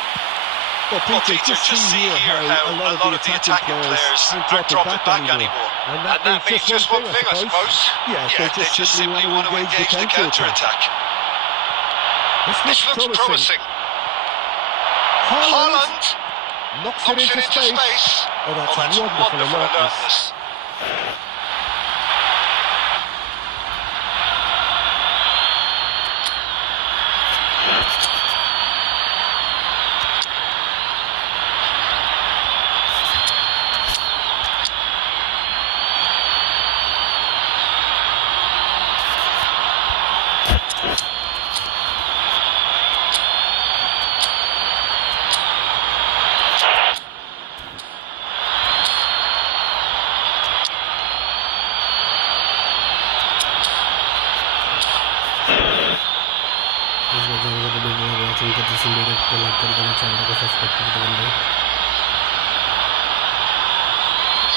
Well, Peter, just see here how a lot of the attacking players aren't dropping back anymore. And that means just one thing, I suppose. Yeah, they just simply want to engage the counter-attack. This looks promising. Haaland knocks it into space. Oh, that's wonderful alertness.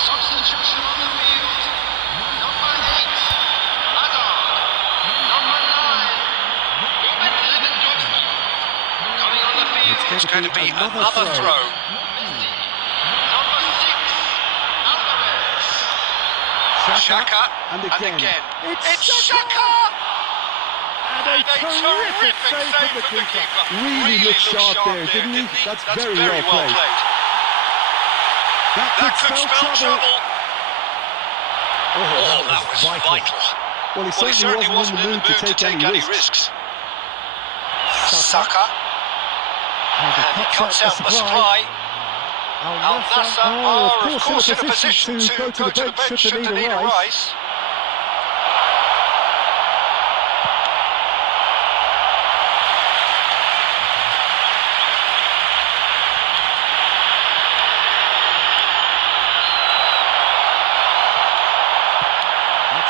Substitution on the field. Number 8, Adam. Number 9, Robert Lewandowski. Coming on the field. It's going to be another throw. Number 6, Alvarez. Xhaka, And again. It's Xhaka! And a terrific save from the keeper. Really looked sharp there, didn't he? That's very well played. That could spell trouble. Oh, that was vital. Well, he certainly wasn't in the mood to take any risks. Saka. And he cuts out the supply. Al Nassr are, of course, in a position to go to the bench should the need arise.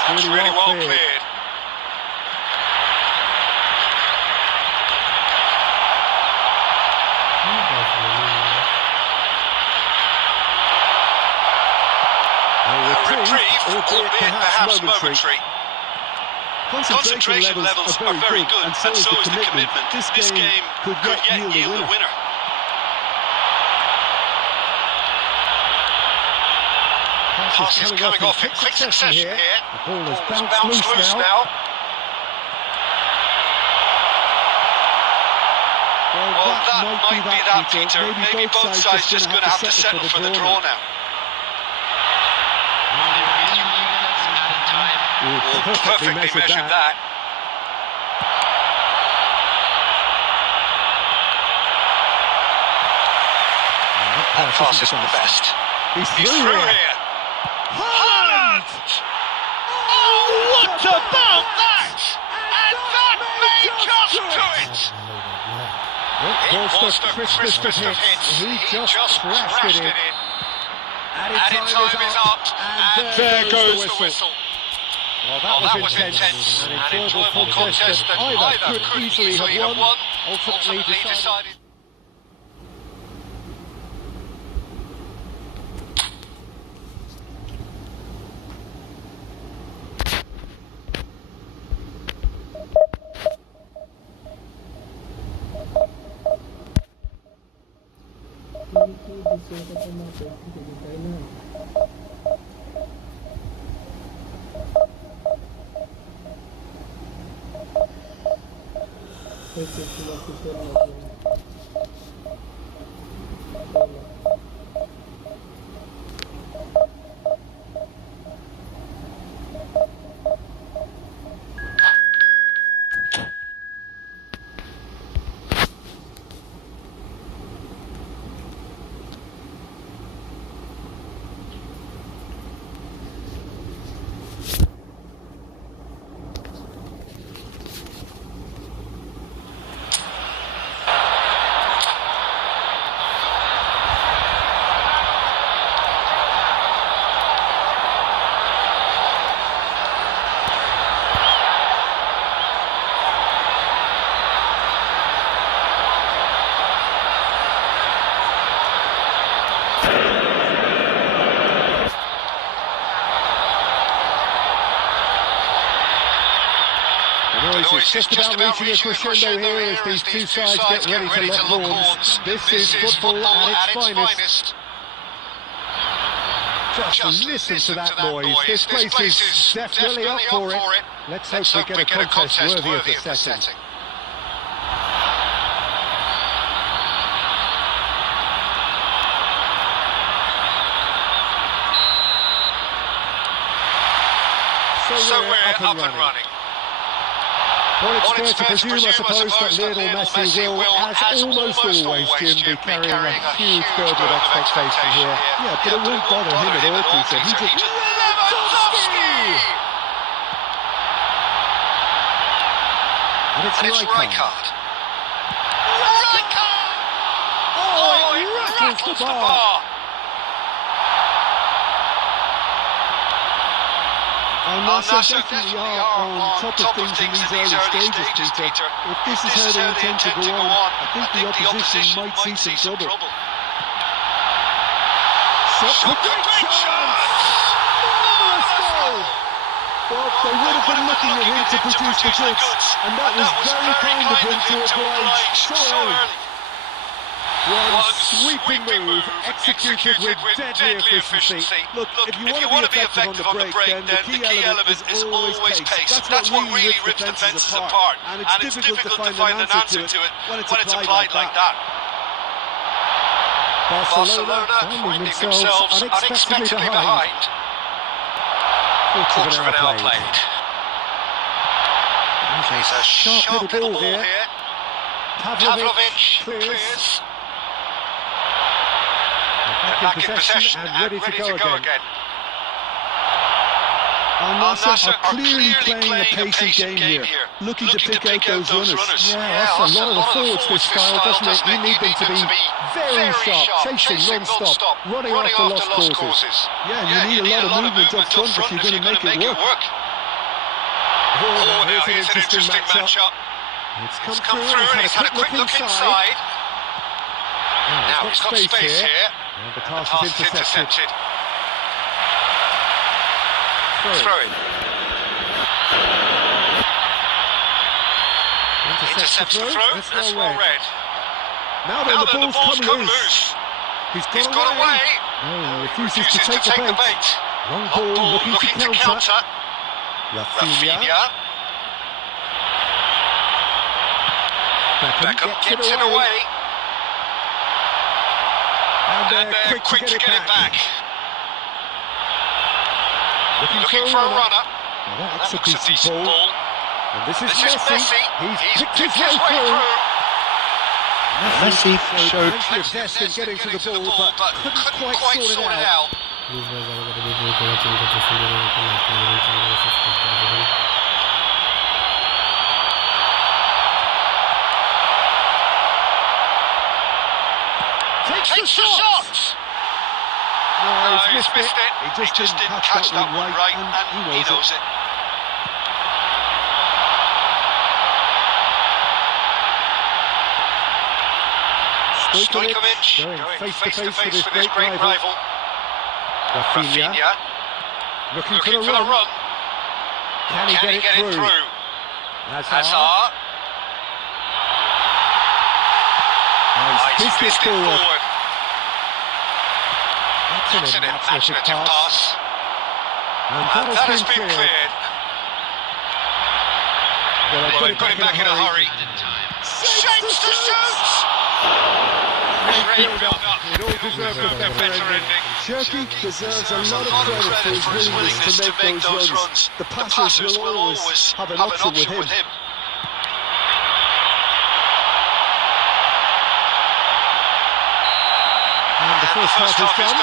That's really well cleared. reprieve, albeit perhaps momentary. Concentration levels are very good, and so is the commitment. This game could yet yield the winner. Pass is coming off in quick succession here. The ball has bounced loose now. Well, that might be that, Peter. Maybe both sides just going to have to settle for the draw now. Perfectly measured that. That pass isn't the best. He's through here. Haaland! Oh, what about that? And that may just do it! It was the crispest of hits. He just crashed it in. Added time is up, and there goes the whistle. Well, that was intense, an enjoyable contest that either could easily have won, ultimately decided. It's just about reaching a crescendo here as these two sides get ready to lock horns. This is football at its finest. Just listen to that noise. This place is definitely up for it. Let's hope we get a contest worthy of the setting. So we're up and running. Well, it's fair to presume, I suppose, that Lionel Messi will, as almost always, Jim, be carrying a huge burden of expectation here. Yeah, but it won't bother him at all, Peter. He just... Lewandowski! And it's Rijkaard. Oh, it rattles the bar! And Marseille definitely are on top of things in these early stages, Peter. If this is how they intend to go on, I think the opposition might see some trouble. Shot, great chance! Marvellous goal! Well, they would have been looking at him to produce the goods, and that was very kind of him to oblige so early. One sweeping move, executed with deadly efficiency. Look, if you want to be effective on the break, then the key element is always pace. That's what really rips the defences apart. And it's difficult to find an answer to it when it's applied like that. Barcelona finding themselves unexpectedly behind. Quarter of an hour played. There's a sharp little ball here. Pavlovic clears. Back in possession and ready to go again. Al-Nassr are clearly playing a pacey game here, looking to pick out those runners. Yeah, that's a lot of the forwards this style, doesn't it? You need them to be very sharp, chasing non-stop, running after lost causes. Yeah, you need a lot of movement up front if you're going to make it work. Oh, now here's an interesting matchup. It's come through and he's had a quick look inside. Now he's got space here. And the pass is intercepted. Throw in. Intercepts the throw. That's well read. Now then, the ball's come loose. He's got away. Oh, refuses to take the bait. Long ball, looking to counter. Rafinha. Beckham gets it away. And quick to get it back. Looking for a runner. Well, that's a decent ball. And this is Messi. He's picked his way through. Messi showed plenty of zest in getting to the ball, but couldn't quite sort it out. Takes the shot! No, he's missed it. He just didn't catch that one right, and he knows it. Stojkovic going face to face with his great rival. Rafinha looking for a run. Can he get it through? Hazard. He's pissed forward. That's an imaginative pass. And that has been cleared. Well, they've got him back in a hurry. Shapes to shoot! Great build-up. It all deserved a better ending. Cherky deserves a lot of credit for his willingness to make those runs. The passers will always have an option with him. And the first half is done.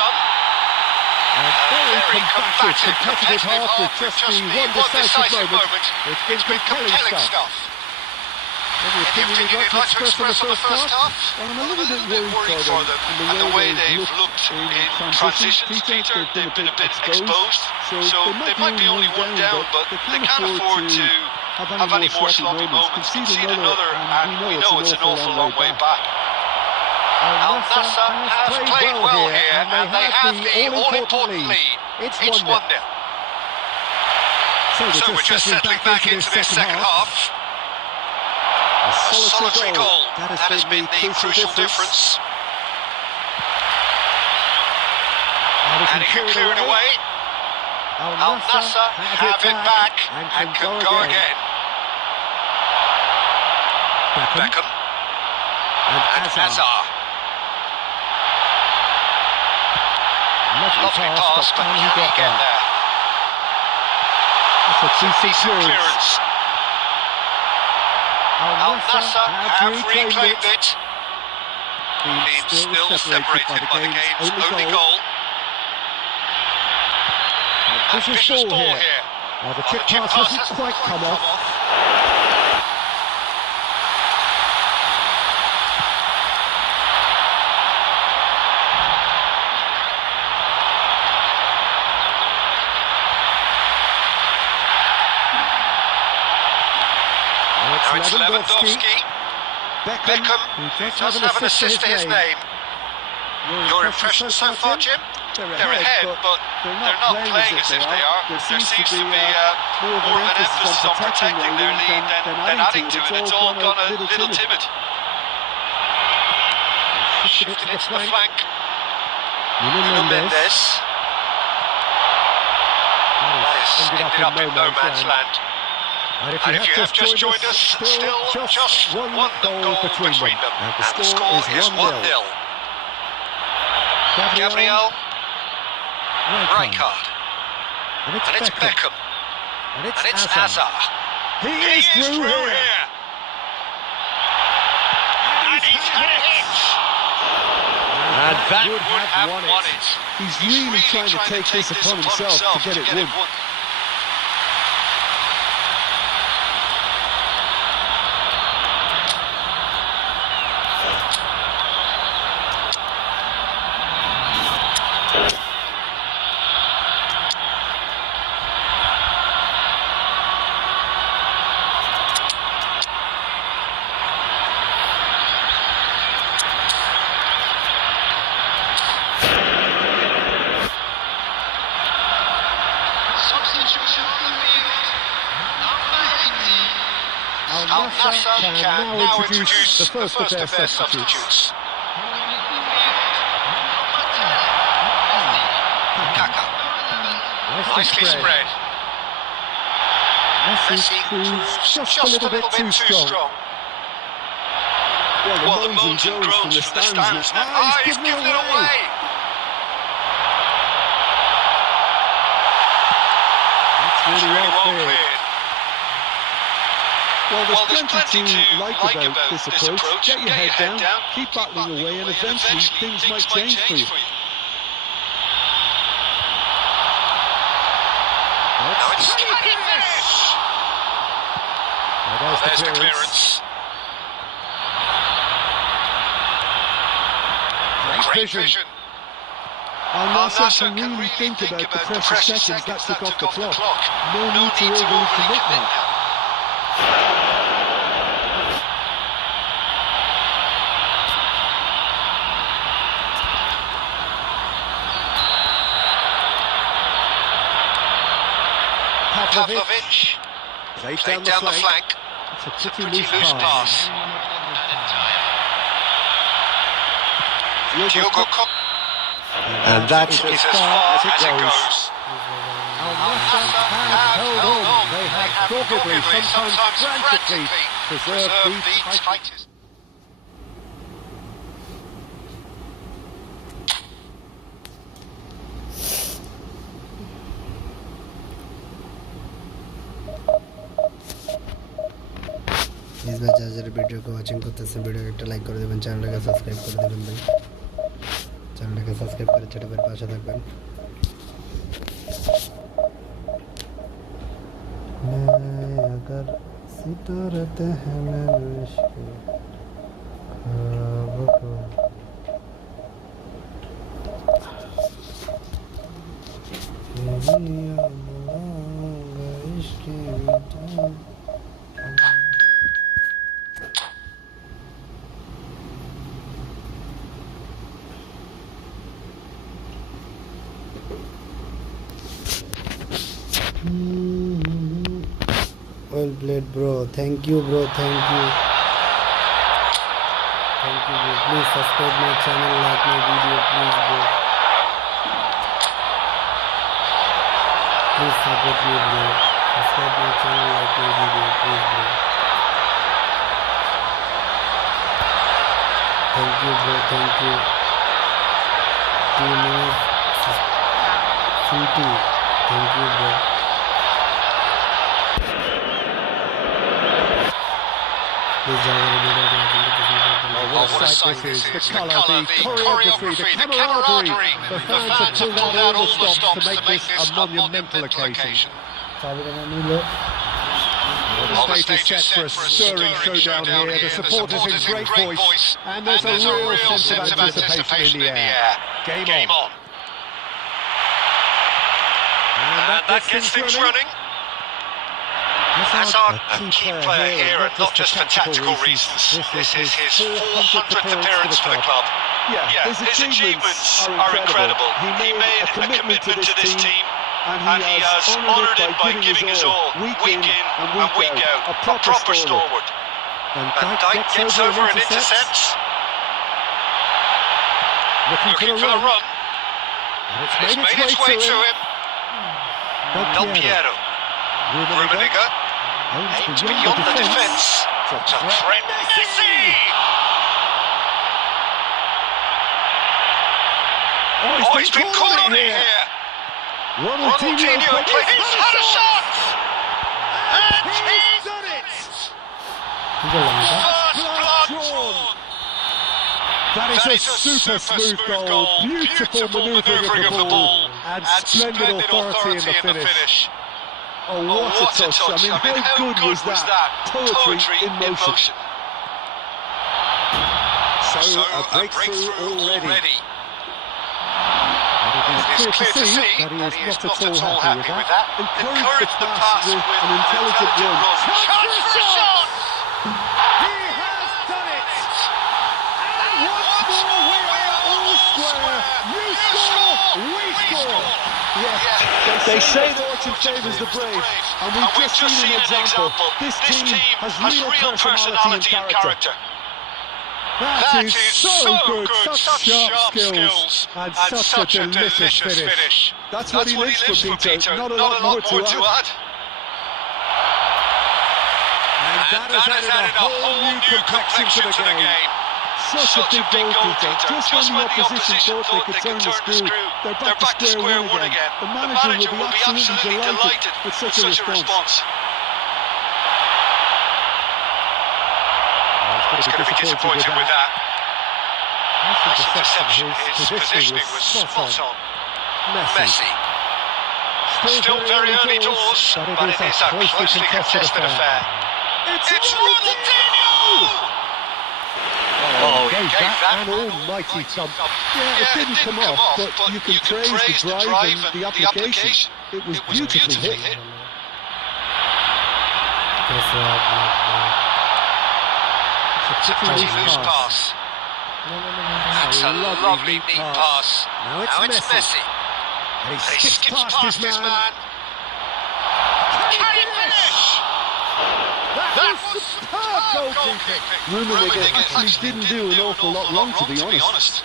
A very combative, competitive half with just the one decisive moment. It's been compelling stuff. Any opinion you'd like to express on the first half? Well, I'm a little bit worried for them and the way they've looked in transition. Peter, they've been a bit exposed, so they might be only one down, but they can't afford to have any more sloppy moments. Concede another, and we know it's an awful long way back. Al Nassr has played well here, and they have the all-important lead. It's 1-0. So we're just settling back into this second half. A solitary goal. That has been the crucial difference. And he can clear it away. Al Nassr have it back and can go again. Beckham. And Hazard. Lovely pass, but can he get there? That's a decent clearance. Al Nassr have reclaimed it. Teams still separated by the game's only goal. Ambitious ball here. Well, the chip pass hasn't quite come off. Now it's Lewandowski. Beckham, who does have an assist to his name. Your impression so far, Jim? They're ahead, but they're not playing as if they are. There seems to be more of an emphasis on protecting their lead than adding to it. It's all gone a little timid. Shifted into the flank. Nuno Mendes. That has ended up in no man's land. And if you have just joined us, still just one goal between them. And the score is 1-0. Gabriel. Rijkaard. And it's Beckham. And it's Hazard. He is through here. And he's had it. And that would have won it. He's really trying to take this upon himself to get it won. Al-Nassr can now introduce the first of their substitutes. Kaka. Nicely spread. Messi proves just a little bit too strong. Well, the moans and groans from the stands. He's given it away. That's really well cleared. Well, there's plenty to like about this approach. Get your head down, keep battling away, and eventually things might change for you. Now it's finish! There's the clearance. Great vision. Al-Nassr can really think about the precious seconds that took off the clock. No need to overly commit now. Pavlovic. Played down the flank. It's a pretty loose pass. And that's as far as it goes. Al-Nassr have held on. They have doggedly, sometimes frantically, preserved the tightest. Please भाई যারা video को watching করতেছেন ভিডিওকে একটা like করে দিবেন চ্যানেলটাকে subscribe করে দিবেন ভাই চ্যানেলটাকে সাবস্ক্রাইব করে ছোটবের পাশে থাকবেন अगर सितारे हैं मैं इश्क ख्वाब को इश्क well played bro, thank you bro, thank you bro. Please subscribe my channel, like my video please bro, please support me bro, subscribe my channel, like my video please bro, thank you bro, thank you team CT, thank you bro. What a sight this is. The colour, the choreography, the camaraderie. The fans have pulled out all the stops to make this a monumental occasion. The stage is set for a stirring showdown here. The supporters in great voice, and there's a real sense of anticipation in the air. Game on. And that gets things running. Hazard, a key player here, and not just for tactical reasons. This is his 400th appearance for the club. Yeah, his achievements are incredible. He made a commitment to this team, and he has honoured it by giving his all, week in and week out. A proper stalwart. And Dijk gets over and intercepts. Looking for the run. It's made its way to him. Del Piero. Rummenigge. Aims beyond the defence. To Trent Messi! Oh, he's been caught on it here. Ronaldinho played. He's had a shot! And he's done it! First blood drawn. That is a super smooth goal. Beautiful manoeuvring of the ball. And splendid authority in the finish. Oh, what a touch. I mean, how good was that? Poetry in motion. So, a breakthrough already. It is clear to see that he is not at all happy with that. Encouraged the pass with an intelligent run. Chance for a shot! He has done it! And once more we are all square. You score, we score. Yes. They say fortune favours the brave, and we've just seen an example. This team has real personality and character. That is so good, such sharp skills, and such a delicious finish. That's what he lives for, Peter, not a lot more to add. And that has added a whole new complexion to the game. Such a big goal, Peter. Just when the opposition thought they could turn the screw, they're back to square one again. The manager will be absolutely delighted with such a response. He's going to be disappointed with that. Nice interception. His positioning was spot on. Messi. Still very early doors, but it is a closely contested affair. It's Ronaldinho! Oh, he gave that an almighty thump. Yeah, it didn't come off, but you can praise the drive and the application. It was beautifully hit. Pretty loose pass. That's a lovely neat pass. Now it's Messi. And he skips past his man. Can he finish? That was superb goalkeeping. Rummenigge actually didn't do an awful lot wrong, to be honest.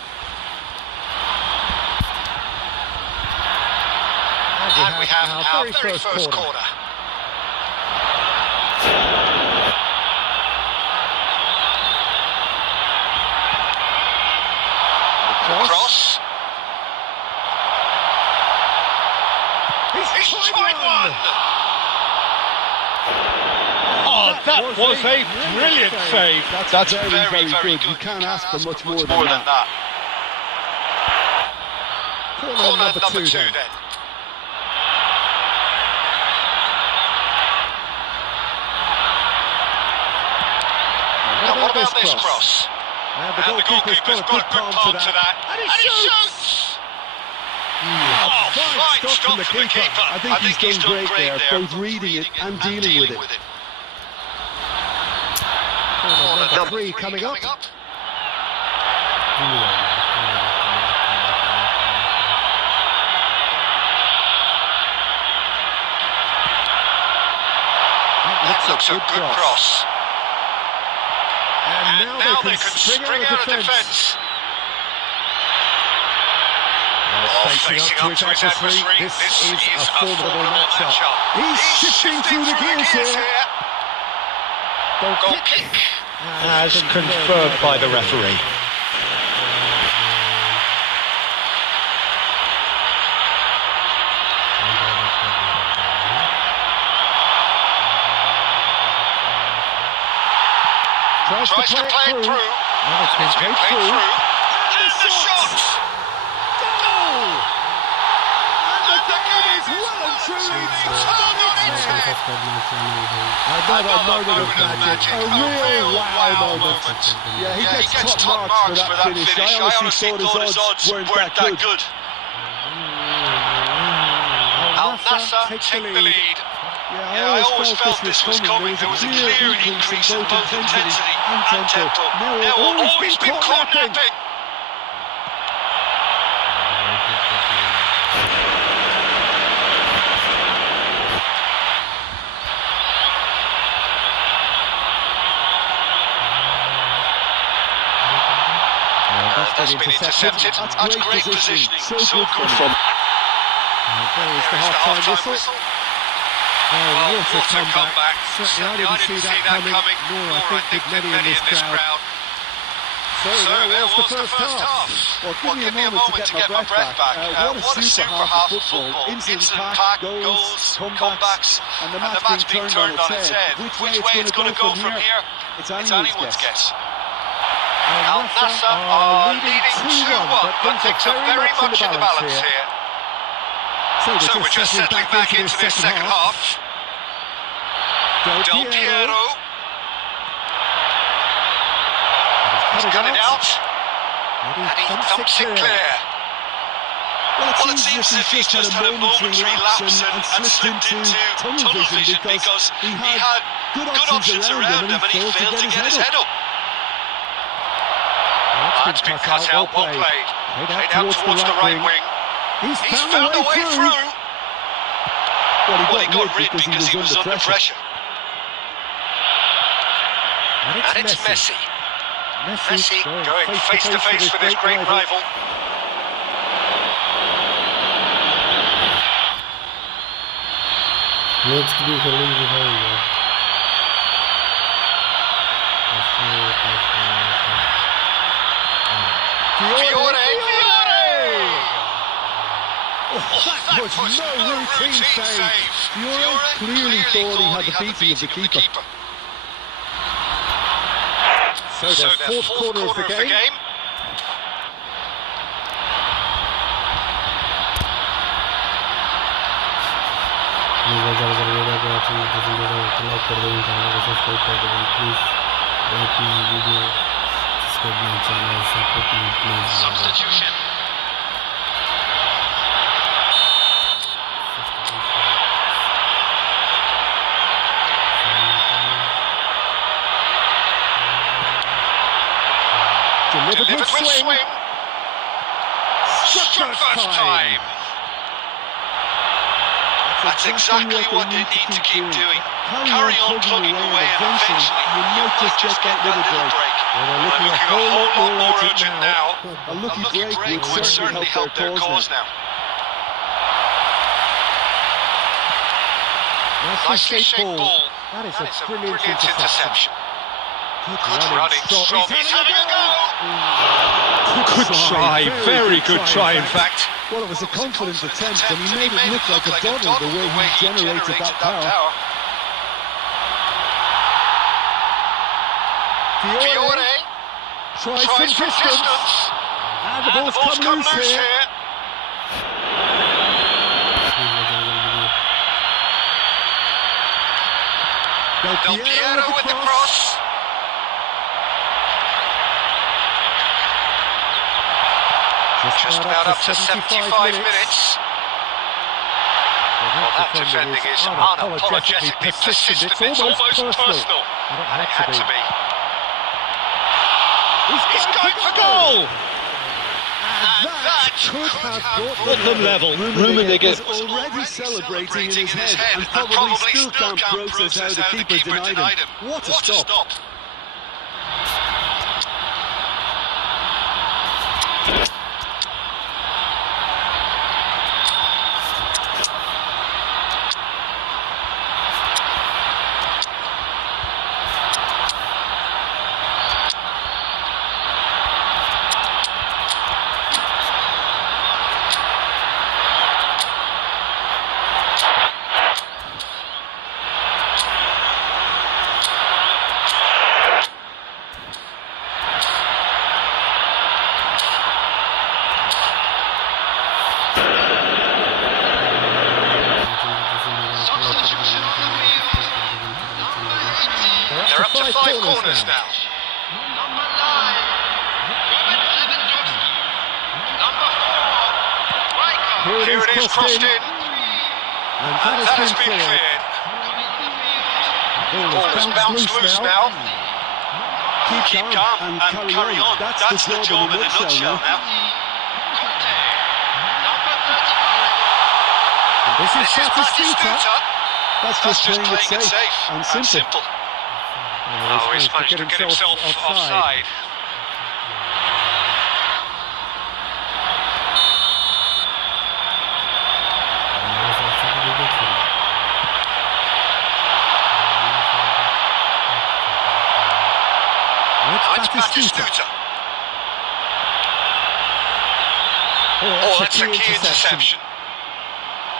And we have our very first corner. Cross. He's tried one! Oh, that was a brilliant save. That's very good. You can't ask for much more than that. Corner number two then. Now what about this cross? And the goalkeeper's got a good palm to that. And he shoots! Fine stop from the keeper. I think he's done great there, both reading it and dealing with it. Corner number three coming up. That looks a good cross. And now they can spring out of defence. Facing up to his adversary, this is a formidable matchup. He's shifting through the gears here. Goal kick. As confirmed by the referee. Tries to play it through. And it's been played through. And the shot! Goal! And the game is well and truly turned on its head. Another moment of magic. A real wow moment. Yeah, he gets top marks for that finish. I honestly thought his odds weren't that good. Al Nassr take the lead. Yeah, I always felt this was coming. There was a clear increase in both intensity and tempo. Now always been caught napping. That's been intercepted. That's great positioning. So good from. There is the half-time whistle. Oh, what a comeback. Certainly I didn't see that coming, nor I think did many in this crowd. So there was the first half. Well, give me a moment to get my breath back. What a super half of football. Incident-packed, goals, comebacks, and the match being turned on its head. Which way it's going to go from here, it's anyone's guess. Al Nassr are leading 2-1, but things are very much in the balance here. So we're just settling back into this second half. Del Piero. He's cut it out. And he thumps it clear. Well, it seems as if he's just had a momentary lapse and slipped into tunnel vision because he had good options around him and he failed to get his head up. That's been cut out, well played. Played out towards the right wing. He's found a way through. Well, he got rid because he was under pressure. And it's Messi. Messi going face to face with his great rival. Next to be holding behind you. Fiore! That was no routine save. Fiore clearly thought he had the beating of the keeper. So the fourth corner of the game. Substitution. Delivered with swing. Struck first time. That's exactly what they need to keep doing. Carry on plugging away and eventually you might just get that little break. Well, they're looking a whole lot more urgent now. A lucky break would certainly help their cause now. Nicely shaped ball. That is a brilliant interception. Good running, strong. He's having a go. Good try, very good try in fact. Well, it was a confident attempt and he made it look like a doddle the way he generated that power. Fiore tries some distance. And the ball's come loose here. Del Piero with the cross. Just about up to 75 minutes. Well, that defending is unapologetically persistent. It's almost personal. And it had to be. He's going for goal! And that could have brought them level. Rummenigge was already celebrating in his head and probably still can't process how the keeper denied him. What a stop. They're up to 5 corners now. Number 9, Robert Lewandowski. Number 4, Here it is, crossed in. And that has been cleared. Ball has bounced loose now. Keep calm and carry on. That's the job in a nutshell now. number 35. And this is Batistuta. That's just playing it safe and simple. Oh, he's managed to get himself offside. Now it's Batistuta. Oh, that's a key interception.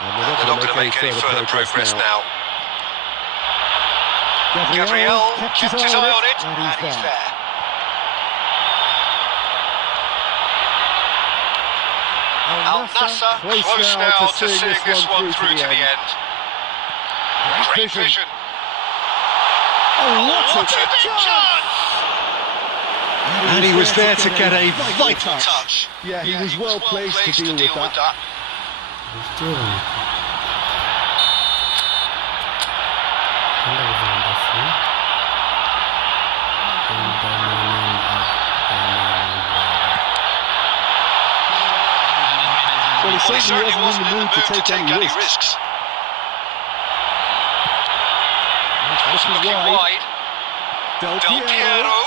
They're not going to make any further progress now. Gabriel kept his eye on it, and he's there. Al Nassr close now to seeing this one through to the end. Great vision. Oh, what a big chance! And he was there to get a Vital touch. Yeah, he was well placed to deal with that. Well, he certainly wasn't in the mood to take any risks. looking wide. Del Piero.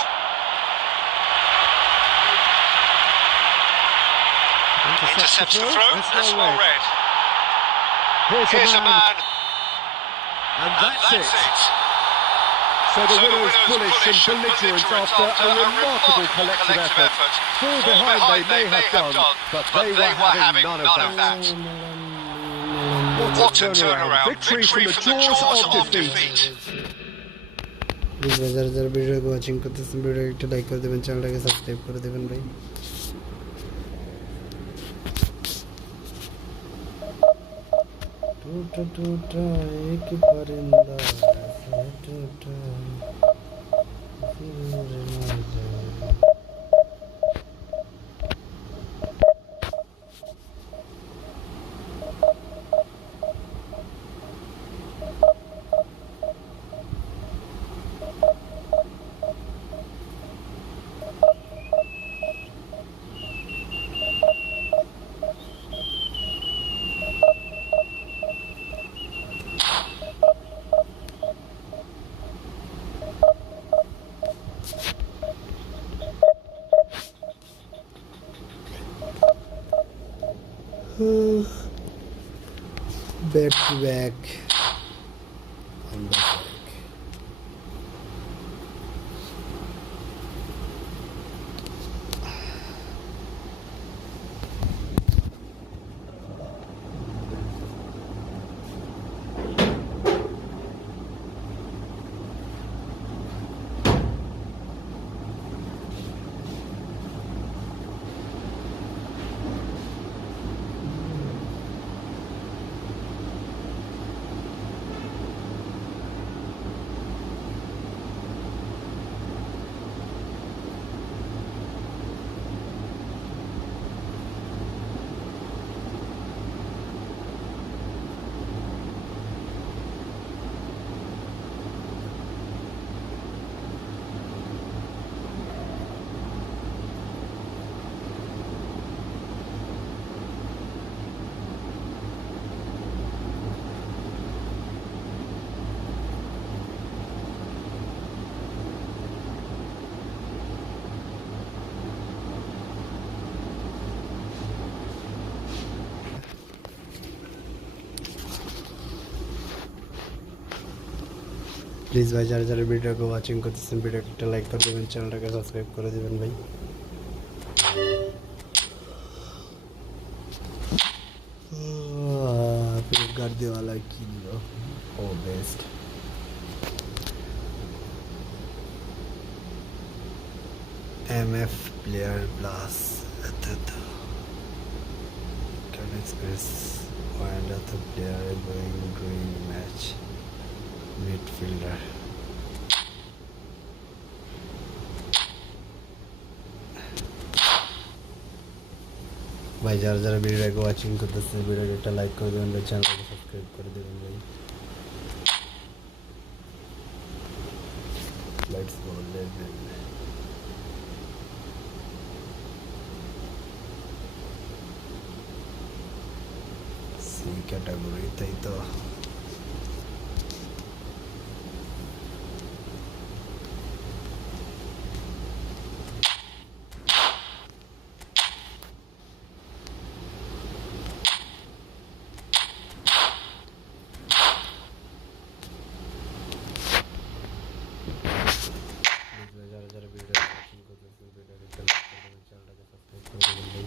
Intercepts the throw. That's well read. Here's a man. And that's it. So the winners bullish and belligerent after a remarkable collective effort. Fall behind they may have done, but they were having none of that. What a turnaround. Victory from the jaws of defeat. Please ভাই যারা যারা ভিডিওকে watching করতেছেন video একটা like করে দেবেন, চ্যানেলটাকে subscribe করে দেবেন ভাই। टूटा टूटा एक परिंदा टूटा back to back on the back. Please ভাই যারা যারা ভিডিওকে ওয়াচিং করতেছেন ভিডিওকে একটা লাইক করে দেবেন, চ্যানেলটাকে সাবস্ক্রাইব করে দেবেন ভাই। পেপ গার্দিওলা কি দিল, ও best. MF player plus can express and other player going during match midfielder. ভাই যারা যারা ভিডিওটাকে ওয়াচিং করতেছে ভিডিওটা একটা লাইক করে দেবেন ভাই, চ্যানেলটাকে সাবস্ক্রাইব করে দেবেন ভাই। Let's go level C category, তাই তো। যারা যারা ভিডিও ওয়াচিং করতেছেন ভিডিওটা একটা লাইক করে দেবেন, চ্যানেলটাকে সাবস্ক্রাইব করে দেবেন ভাই।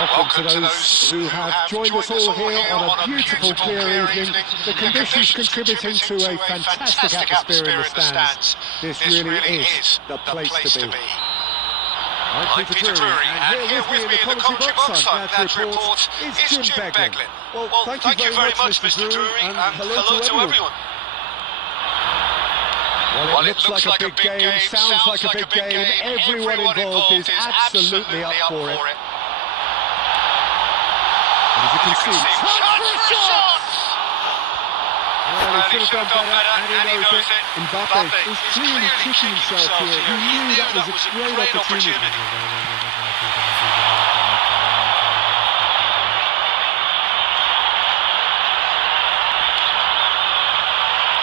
Welcome to those who have joined us all here on a beautiful clear evening. The conditions contributing to a fantastic atmosphere in the stands. This really is the place to be. I'm Peter Drury, and here with me in the commentary box I'm glad to report is Jim Beglin. Well, thank you very much Mr Drury, and hello to everyone. Well, it looks like a big game, sounds like a big game. Everyone involved is absolutely up for it. And as you can see, chance for a shot! Well, he should have done better, and he knows it. Mbappe is clearly kicking himself here. He knew that was a great opportunity.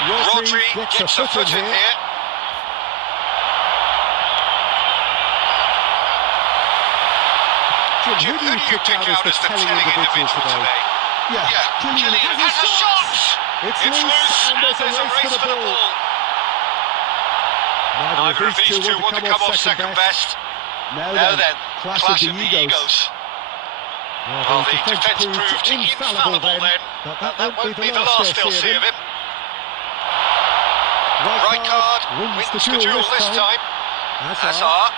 Rodri gets a foot in here. Who do you pick out as the telling individual today? Yeah, Kylian has a shot! It's loose, and there's a race for the ball. Neither of these two want to come off second best. Now then, clash of the egos. Well, the defence proved infallible then. That won't be the last they'll see of him. Right card wins the duel this time. Hazard.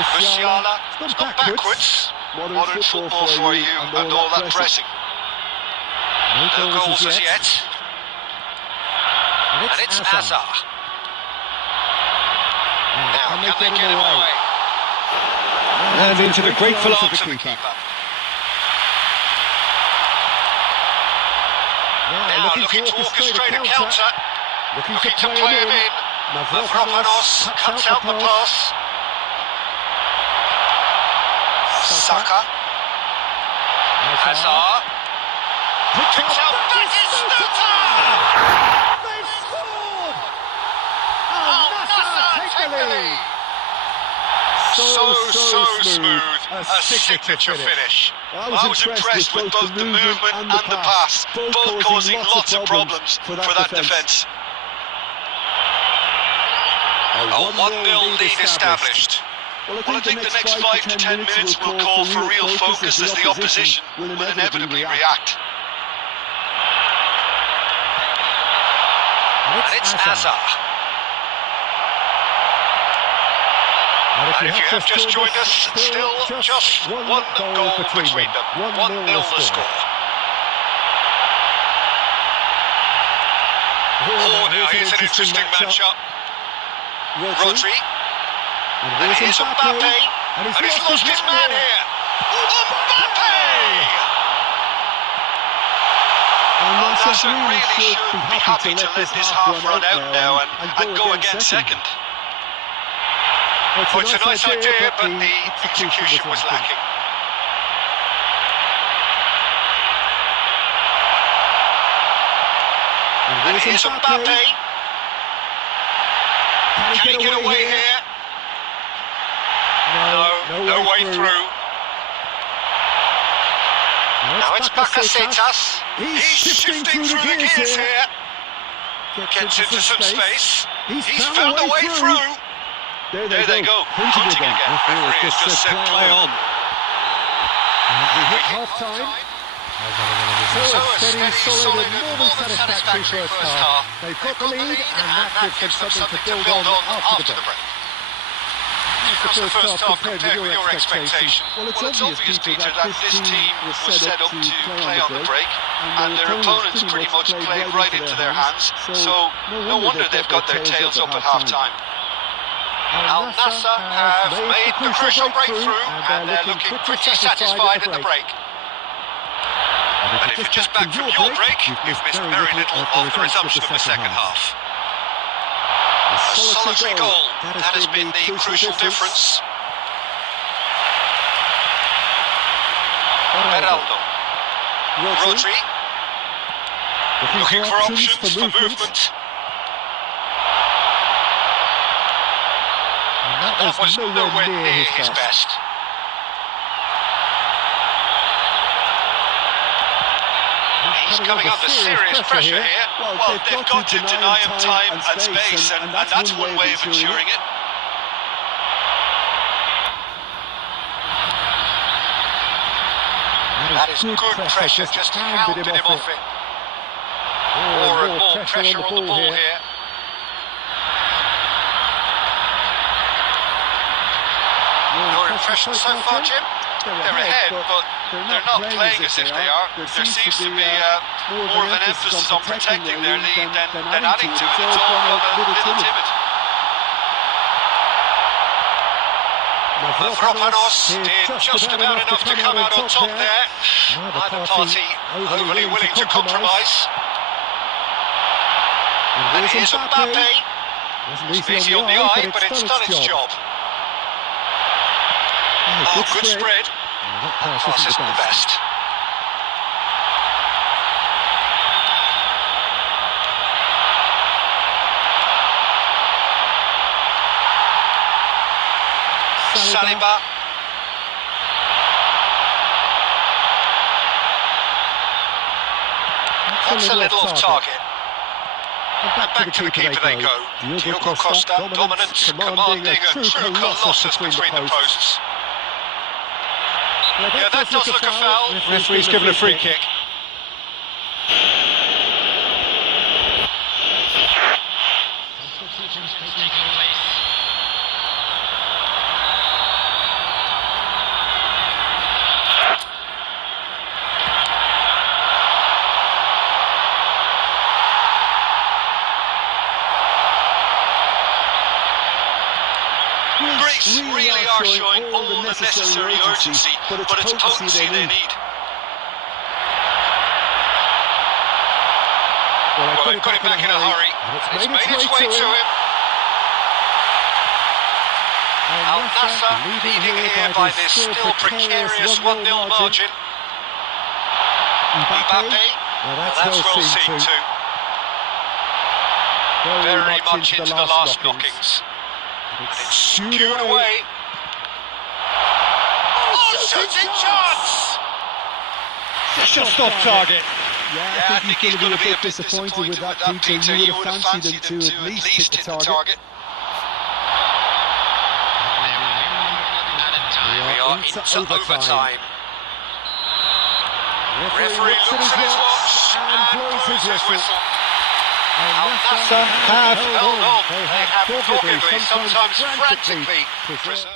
Musiala. It's gone backwards. Modern football for you and all that pressing. No goals as yet. And it's Hazard. Now, can they get away? And into the grateful arms of the keeper. Now looking to orchestrate a counter. Looking to play him in. Mavropanos cuts out the pass. Saka. Hazard. Picks out Batistuta! They've scored! Oh, Nasser, take the lead! So smooth. A signature finish. I was impressed with both the movement and the pass, both causing lots of problems for that defence. A 1-0 lead established. Well, I think the next 5 to 10 minutes will call for real focus as the opposition will inevitably react. And it's Hazard. And if you have just joined us, still just one goal between them. 1-0 the score. Oh, now here's an interesting matchup. Rodri. And here's Mbappe. And he's lost his man here. Mbappe! Oh, Nasser really should be happy to let this half run out now and go again second. Oh, it's a nice idea, but the execution was lacking. And here's Mbappe. Can he get away here? No way through. Now it's Bakasetas. He's shifting through the gears here. Gets into some space. He's found a way through. There they go, hunting again. Referee has just said play on. We hit half-time. So a steady, solid and more than satisfactory first half. They've got the lead, and that gives them something to build on after the break. How's the first half compared with your expectation? Well, it's obvious, Peter, that this team was set up to play on the break, and their opponents pretty much played right into their hands, so no wonder they've got their tails up at half-time. Al Nassr have made the crucial breakthrough, and they're looking pretty satisfied in the break. But if you're just back from your break, you've missed very little of the resumption of the second half. A solitary goal, that has been the crucial difference. Beraldo. Rodri. Looking for options for movement. That was nowhere near his best. He's coming under serious pressure here. Well, they've got to deny him time and space, and that's one way of ensuring it. That is good pressure, just hounded him off it. More pressure on the ball here. Your impression so far, Jim? They're ahead, but they're not playing as if they are. There seems to be more of an emphasis on protecting their lead than adding to it. It's all gone a little timid. Mavropanos did just about enough to come out on top there. Neither party overly willing to compromise. And here's Mbappe. Wasn't easy on the eye, but it's done its job. Oh, good spread. That pass isn't the best. Saliba. That's a little off target. Back to the keeper they go. Diogo Costa, dominant, commanding a true colossus between the posts. Yeah, that does look a foul. Referee's given a free kick. Greece really are showing all the necessary urgency, but it's potency they need. Well, they've got him back in a hurry. It's made its way to him. Al Nassr leading here by this still precarious 1-0 margin. Mbappe. Well, that's well seen too. Very much into the last knockings. And it's skewed away. Oh, shooting chance! Just off target. Yeah, I think he's going to be a bit disappointed with that, Peter. You would have fancied him to at least hit the target. We are into overtime. Referee looks at his watch and blows his whistle. Al Nassr have held on. They have doggedly, sometimes frantically preserved.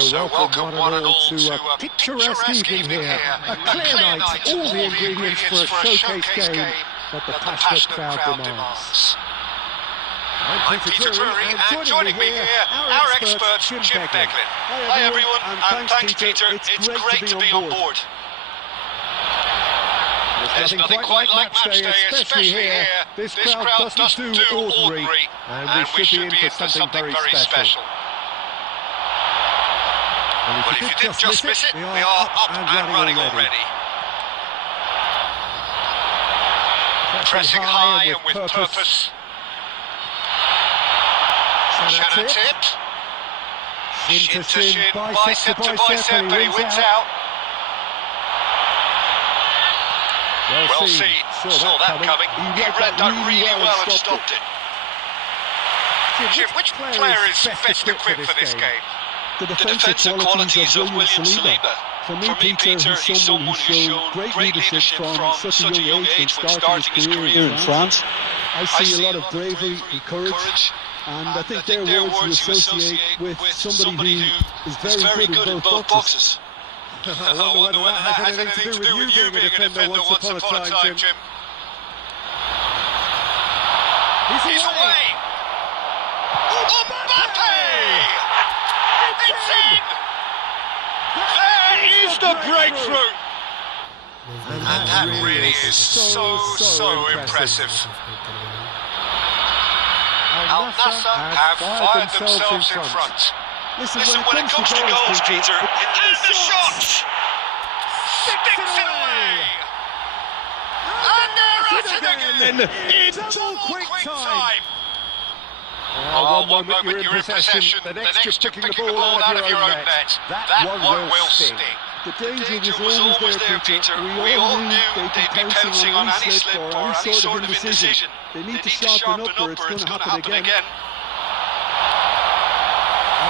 So welcome one and all to a picturesque evening here. A clear night, all the ingredients for a showcase game that the passionate crowd demands. I'm Peter Drury, and joining me here, our expert, Jim Beglin. Hi everyone, and thanks Peter, it's great to be on board. There's nothing quite like match day, especially here. This crowd doesn't do ordinary, and we should be in for something very special. But if you did just miss it, we are up and running already. Pressing high and with purpose. Shannon tip. Shin to shin, bicep to bicep, and he wins out. Well seen, saw that coming. He read that really well and stopped it. Jim, which player is best equipped for this game? the defensive qualities of William Saliba. For me, Peter, he's someone who's shown great leadership from such a young age when starting his career in France. I see a lot of bravery and courage, and I think they're words you associate with somebody who is very good in both boxes. I wonder whether that has anything to do with you being a defender once upon a time, Jim. He's away! Mbappe! It's in! There is the breakthrough! And that really is so impressive. Al Nassr have fired themselves in front. Listen, when it comes to goals, Peter, and the shot! Sticks it away! And they're at it again! In double quick time! Oh, one moment you're in possession, the next you're picking the ball out of your own net. That one will sting. The danger was always there, Peter. We all knew they'd be pouncing on any slip or any sort of indecision. They need to sharpen up or it's going to happen again.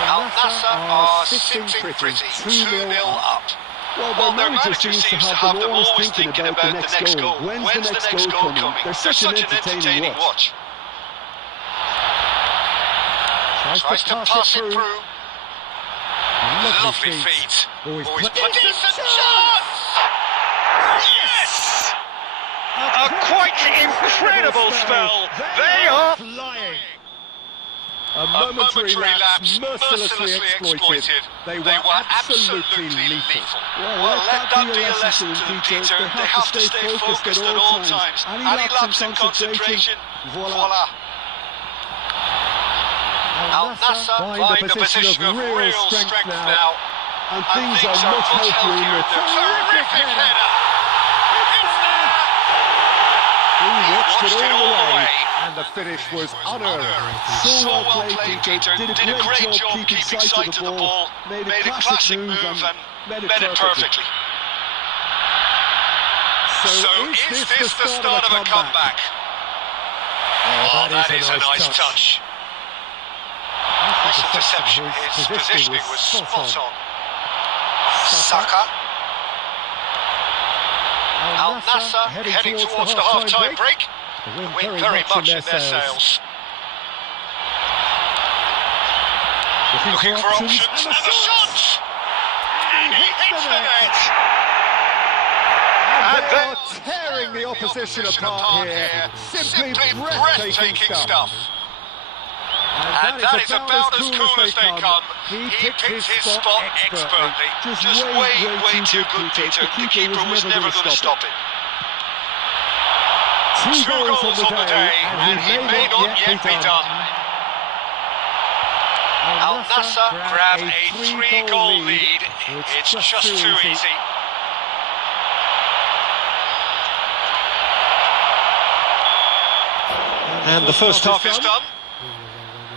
Al Nassr are sitting pretty, 2-0 up. Well, their manager seems to have them always thinking about the next goal. When's the next goal coming? They're such an entertaining watch. Tries to pass it through. Lovely feet. Always decent chance! Yes! A quite incredible spell. They are flying. A momentary lapse mercilessly exploited. They were absolutely lethal. Well, let that be a lesson to them, Peter. They have to stay focused at all times. Any lapse in concentration, voila. Al Nassr find a position of real strength now. And things are much healthier in the terrific header. It's there. He watched it all the way, and the finish was unearned. So well played, Peter. Did a great job keeping sight of the ball. Made a classic move and made it perfectly. So is this the start of a comeback? Oh, that is a nice touch. Nice interception. His positioning was spot on. Saka. Al Nassr heading towards the half-time break. The wind very much in their sails. Looking for options, and the shot! And he hits the net! And they're tearing the opposition apart here. Simply breathtaking stuff. And that is about as cool as they come. He picked his spot expertly. Just way too good, Peter. The keeper was never going to stop him. Two goals on the day, and he may not yet be done. Al Nassr grab a 3-goal lead. It's just too easy. and the first half is done.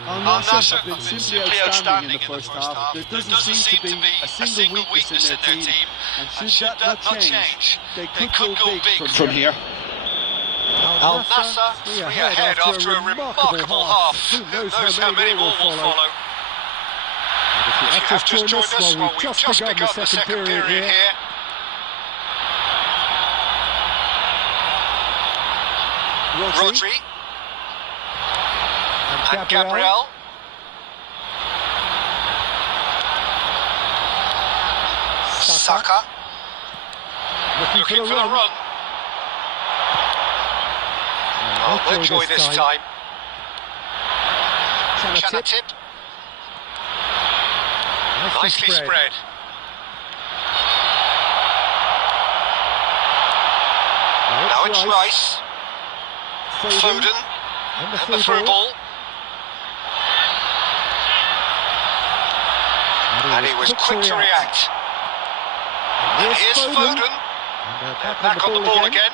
Al Nassr have been simply outstanding in the first half. There doesn't seem to be a single weakness in their team, and should that not change, they could go big from here. Al Nassr 3 ahead after a remarkable half. Who knows how many more will follow? If you have just joined us, well, we've just begun the second period here. Rodri. And Gabriel. Saka. Looking for the run. Oh, no joy this time. Chanatip. Nicely spread. Now it's Rice. Foden. And the through ball. And he was quick to react. And here's Foden. Back on the ball again.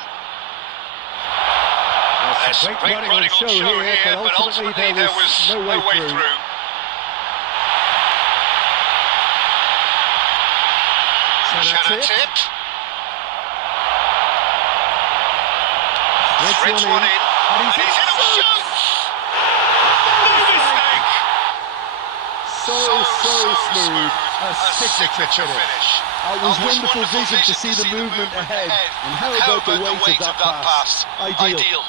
There's some great running on show here, but ultimately there was no way through. Chanatip. Threads one in. And he's in and shoots! No mistake! so smooth. A signature finish. It was wonderful vision to see the movement ahead. And how about the weight of that pass? Ideal.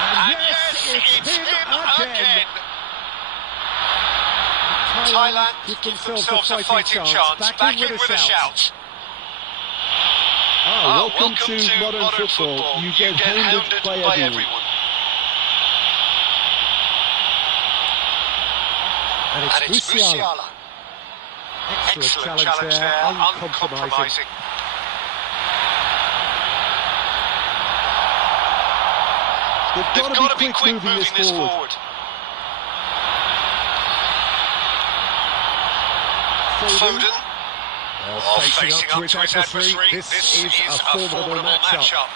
And yes, it's him again. Thailand give themselves a fighting chance. Back in with a shout. Welcome to modern football. You get hounded by everyone. And it's Musiala. Excellent challenge there, uncompromising. They've got to be quick moving this forward. Foden. Facing up to his adversary. This is a formidable match-up.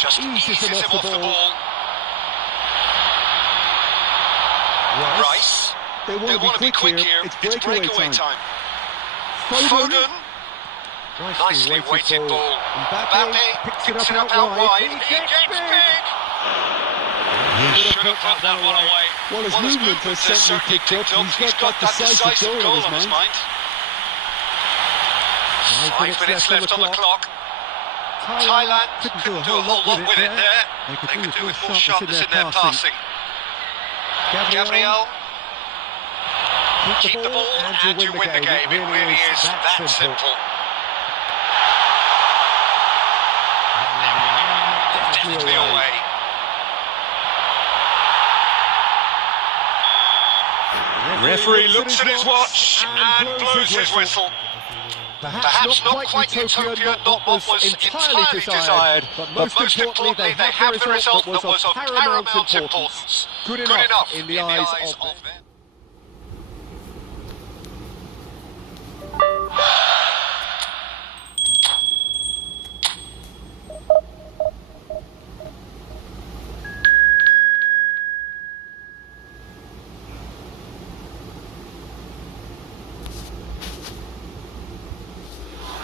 Just eases him off the ball. Rice. They want to be quick here. It's breakaway time. Foden. Nicely weighted ball. Mbappe picks it up out wide. He gets big. He should have put that one away. Well, his movement has certainly picked up. He's got that decisive goal on his mind. 5 minutes left on the clock. Thailand couldn't do a whole lot with it there. They could do with more sharpness in their passing. Gabriel. Keep the ball and you win the game. It really is that simple. Definitely away. Referee looks at his watch And blows his whistle. Perhaps not quite utopian, not what was entirely desired, but most importantly they have the result that was of paramount importance. Good enough in the eyes of them.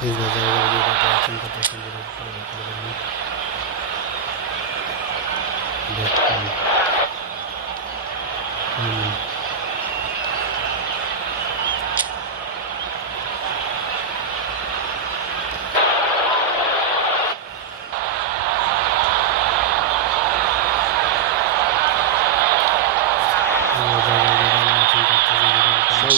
Please guys, everybody go watching the person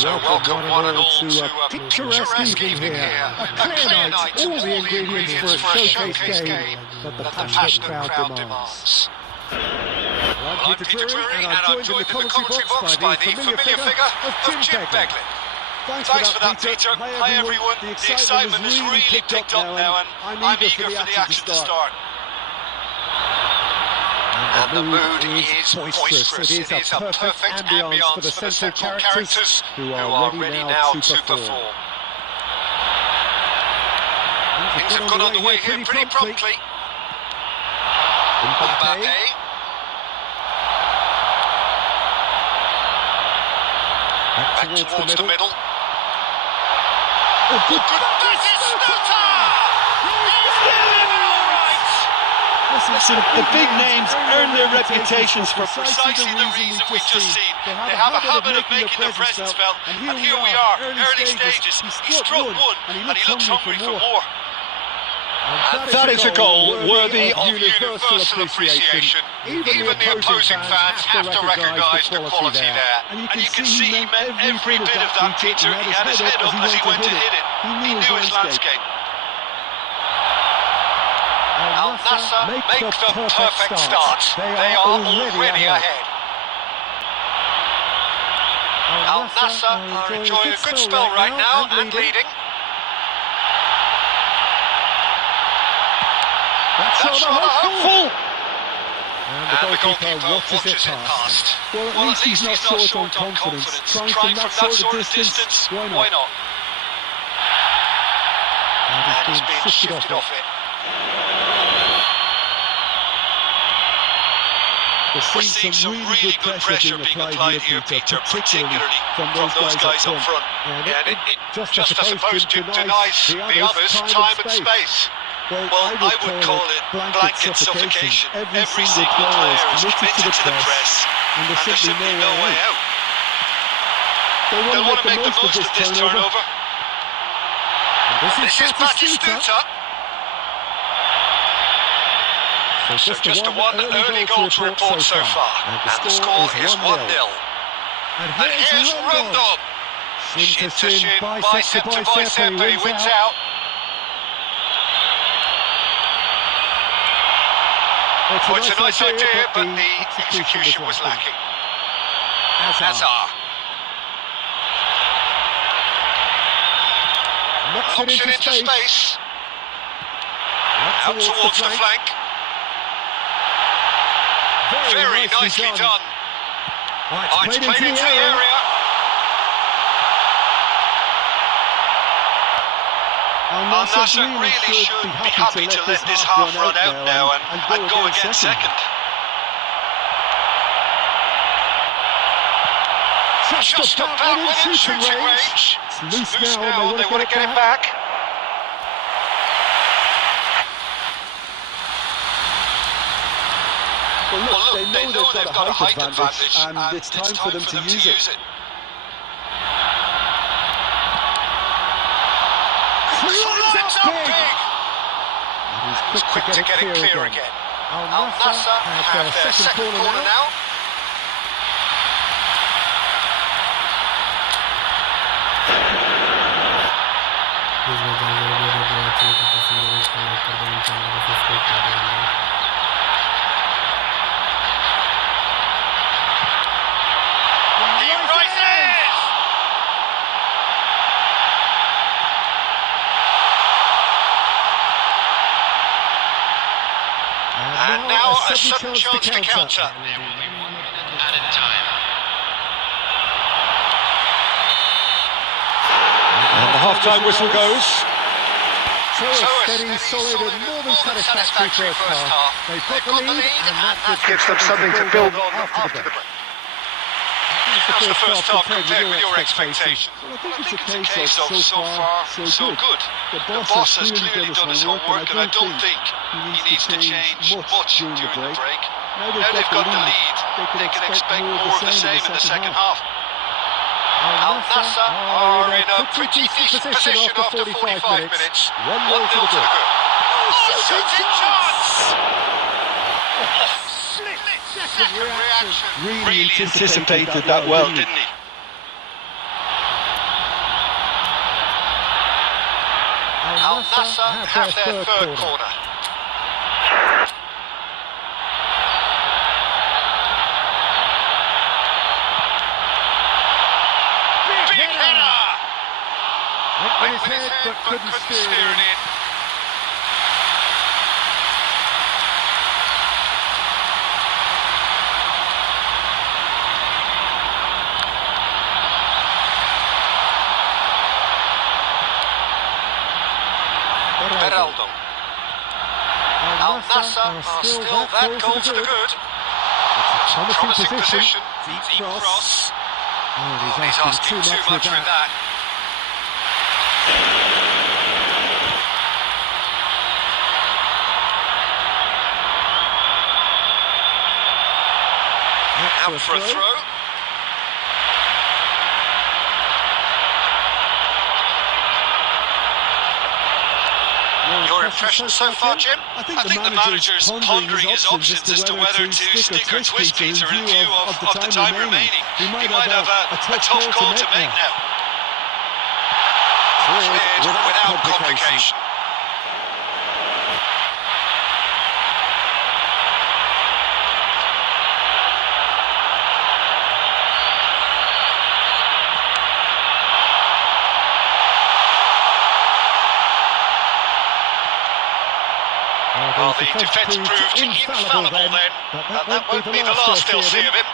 So welcome one and all to a picturesque evening here. A clear night, all the ingredients for a showcase game that the passionate crowd demands. I'm Peter Drury, and I'm joined in the commentary box by the familiar figure of Jim Beglin. Thanks for that, Peter. Hi everyone. The excitement has really picked up now, and I'm eager for the action to start. And the mood is boisterous. It is a perfect ambience for the central characters who are ready now to perform. Things have got underway here pretty promptly. Mbappe. Back towards the middle. Oh, good. That is Stutter! Listen, the big names earn their reputations for precisely the reason we've just seen. They have a habit of making their presence felt, and here we are, early stages. He struck one, and he looks hungry for more. That is a goal worthy of universal appreciation. Even the opposing fans have to recognise the quality there. And you can see he meant every bit of that, Peter. He had his head up as he went to hit it. He knew his landscape. Al Nassr make the perfect start. They are already ahead. Al Nassr are enjoying a good spell right now and leading. That's rather hopeful. And the goalkeeper watches it past. Well, at least he's not short on confidence. Trying from that sort of distance, why not? And he's been shifted off it. We're seeing some really good pressure being applied here, Peter, particularly from those guys up front. Yeah, and it just I suppose denies the others time and space. Well, I would call it blanket suffocation. Every single player is committed to the press, and there's simply no way out. They'll want to make the most of this turnover. This is Batistuta. So just the one early goal to report so far. And the score is 1-0. And here's Rondon. Shin to shin, bicep to bicep, he wins out. Oh, it's a nice idea, but the execution was lacking. Hazard. Knocks it into space. Out towards the flank. Very nicely done. Oh, it's played into the area. Al-Nassr really should be happy to let this half run out now and go again second. Just about within shooting range. It's loose now and they want to get it back. Well, look, they know they've got a height advantage, and it's time for them to use it. Climbs up big! He's quick to get it clear again. Al-Nassr have their second corner now. And now a sudden chance to counter. Added time. And the half-time whistle goes. So a steady, solid and more than satisfactory first half. They've got the lead and that Gives them something to build on after the break. How's the first half compared with your expectations? Well, I think it's a case of so far, so good. The boss has clearly done his homework, and I don't think he needs to change much during the break. Now they've got the lead, they can expect more of the same in the second half. Al-Nassr are in a pretty decent position after 45 minutes. 1-0 to the good. Oh, shooting chance! Second reaction. Really anticipated that well, didn't he? Al-Nassr have their third corner. Big header! Went with his head but couldn't steer it in. Beraldo. Al-Nassr are still that goal to the good. Promising position. Deep cross. Oh, he's asking too much with that. Out for a throw. Your impression so far, Jim? I think the manager's pondering his options as to whether to stick or twist, Peter, in view of the time remaining. He might have a tough call to make now. Cleared without complication. Well, the defence proved infallible then, but that won't be the last they'll see of him.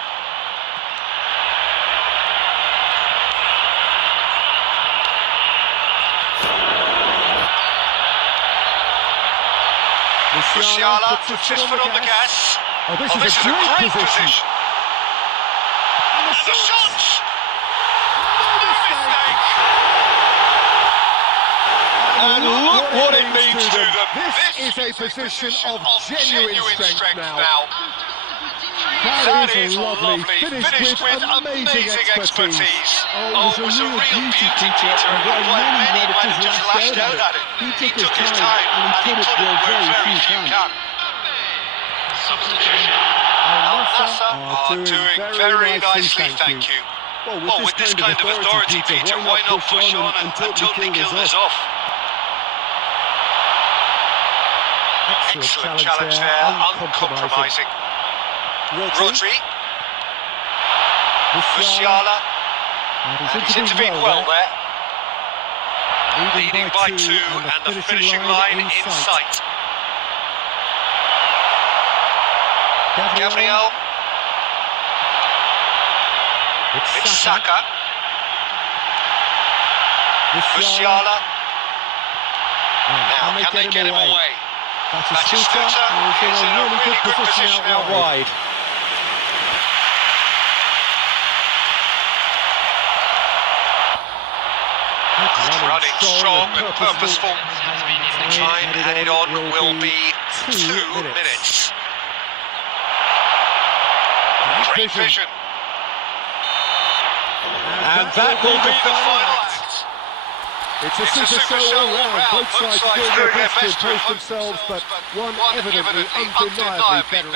Musiala puts his foot on the gas. Oh, this Oh, is a great position. And the shot! No mistake! And look what it means to them. This is a position of genuine strength now. That is lovely. Finished with amazing expertise. Oh, it was a real beauty, Peter, and many managers lashed out at it. He took his time and he put it where very few can. Al-Nassr are doing very nicely, thank you. Well, with this kind of authority, Peter, why not push on and totally kill this off? Excellent challenge there, uncompromising. Rodri. Musiala. And he's intervened well there. Leading by two and the finishing line in sight. Gabriel. It's Saka. Musiala. Now, can they get him away? Batistuta is in a really good position out wide. Running strong and purposeful. Time added on will be 2 minutes. Great vision. And that will be the final act. It's a super show all round. Both sides doing their best to improve themselves, but one evidently undeniably better.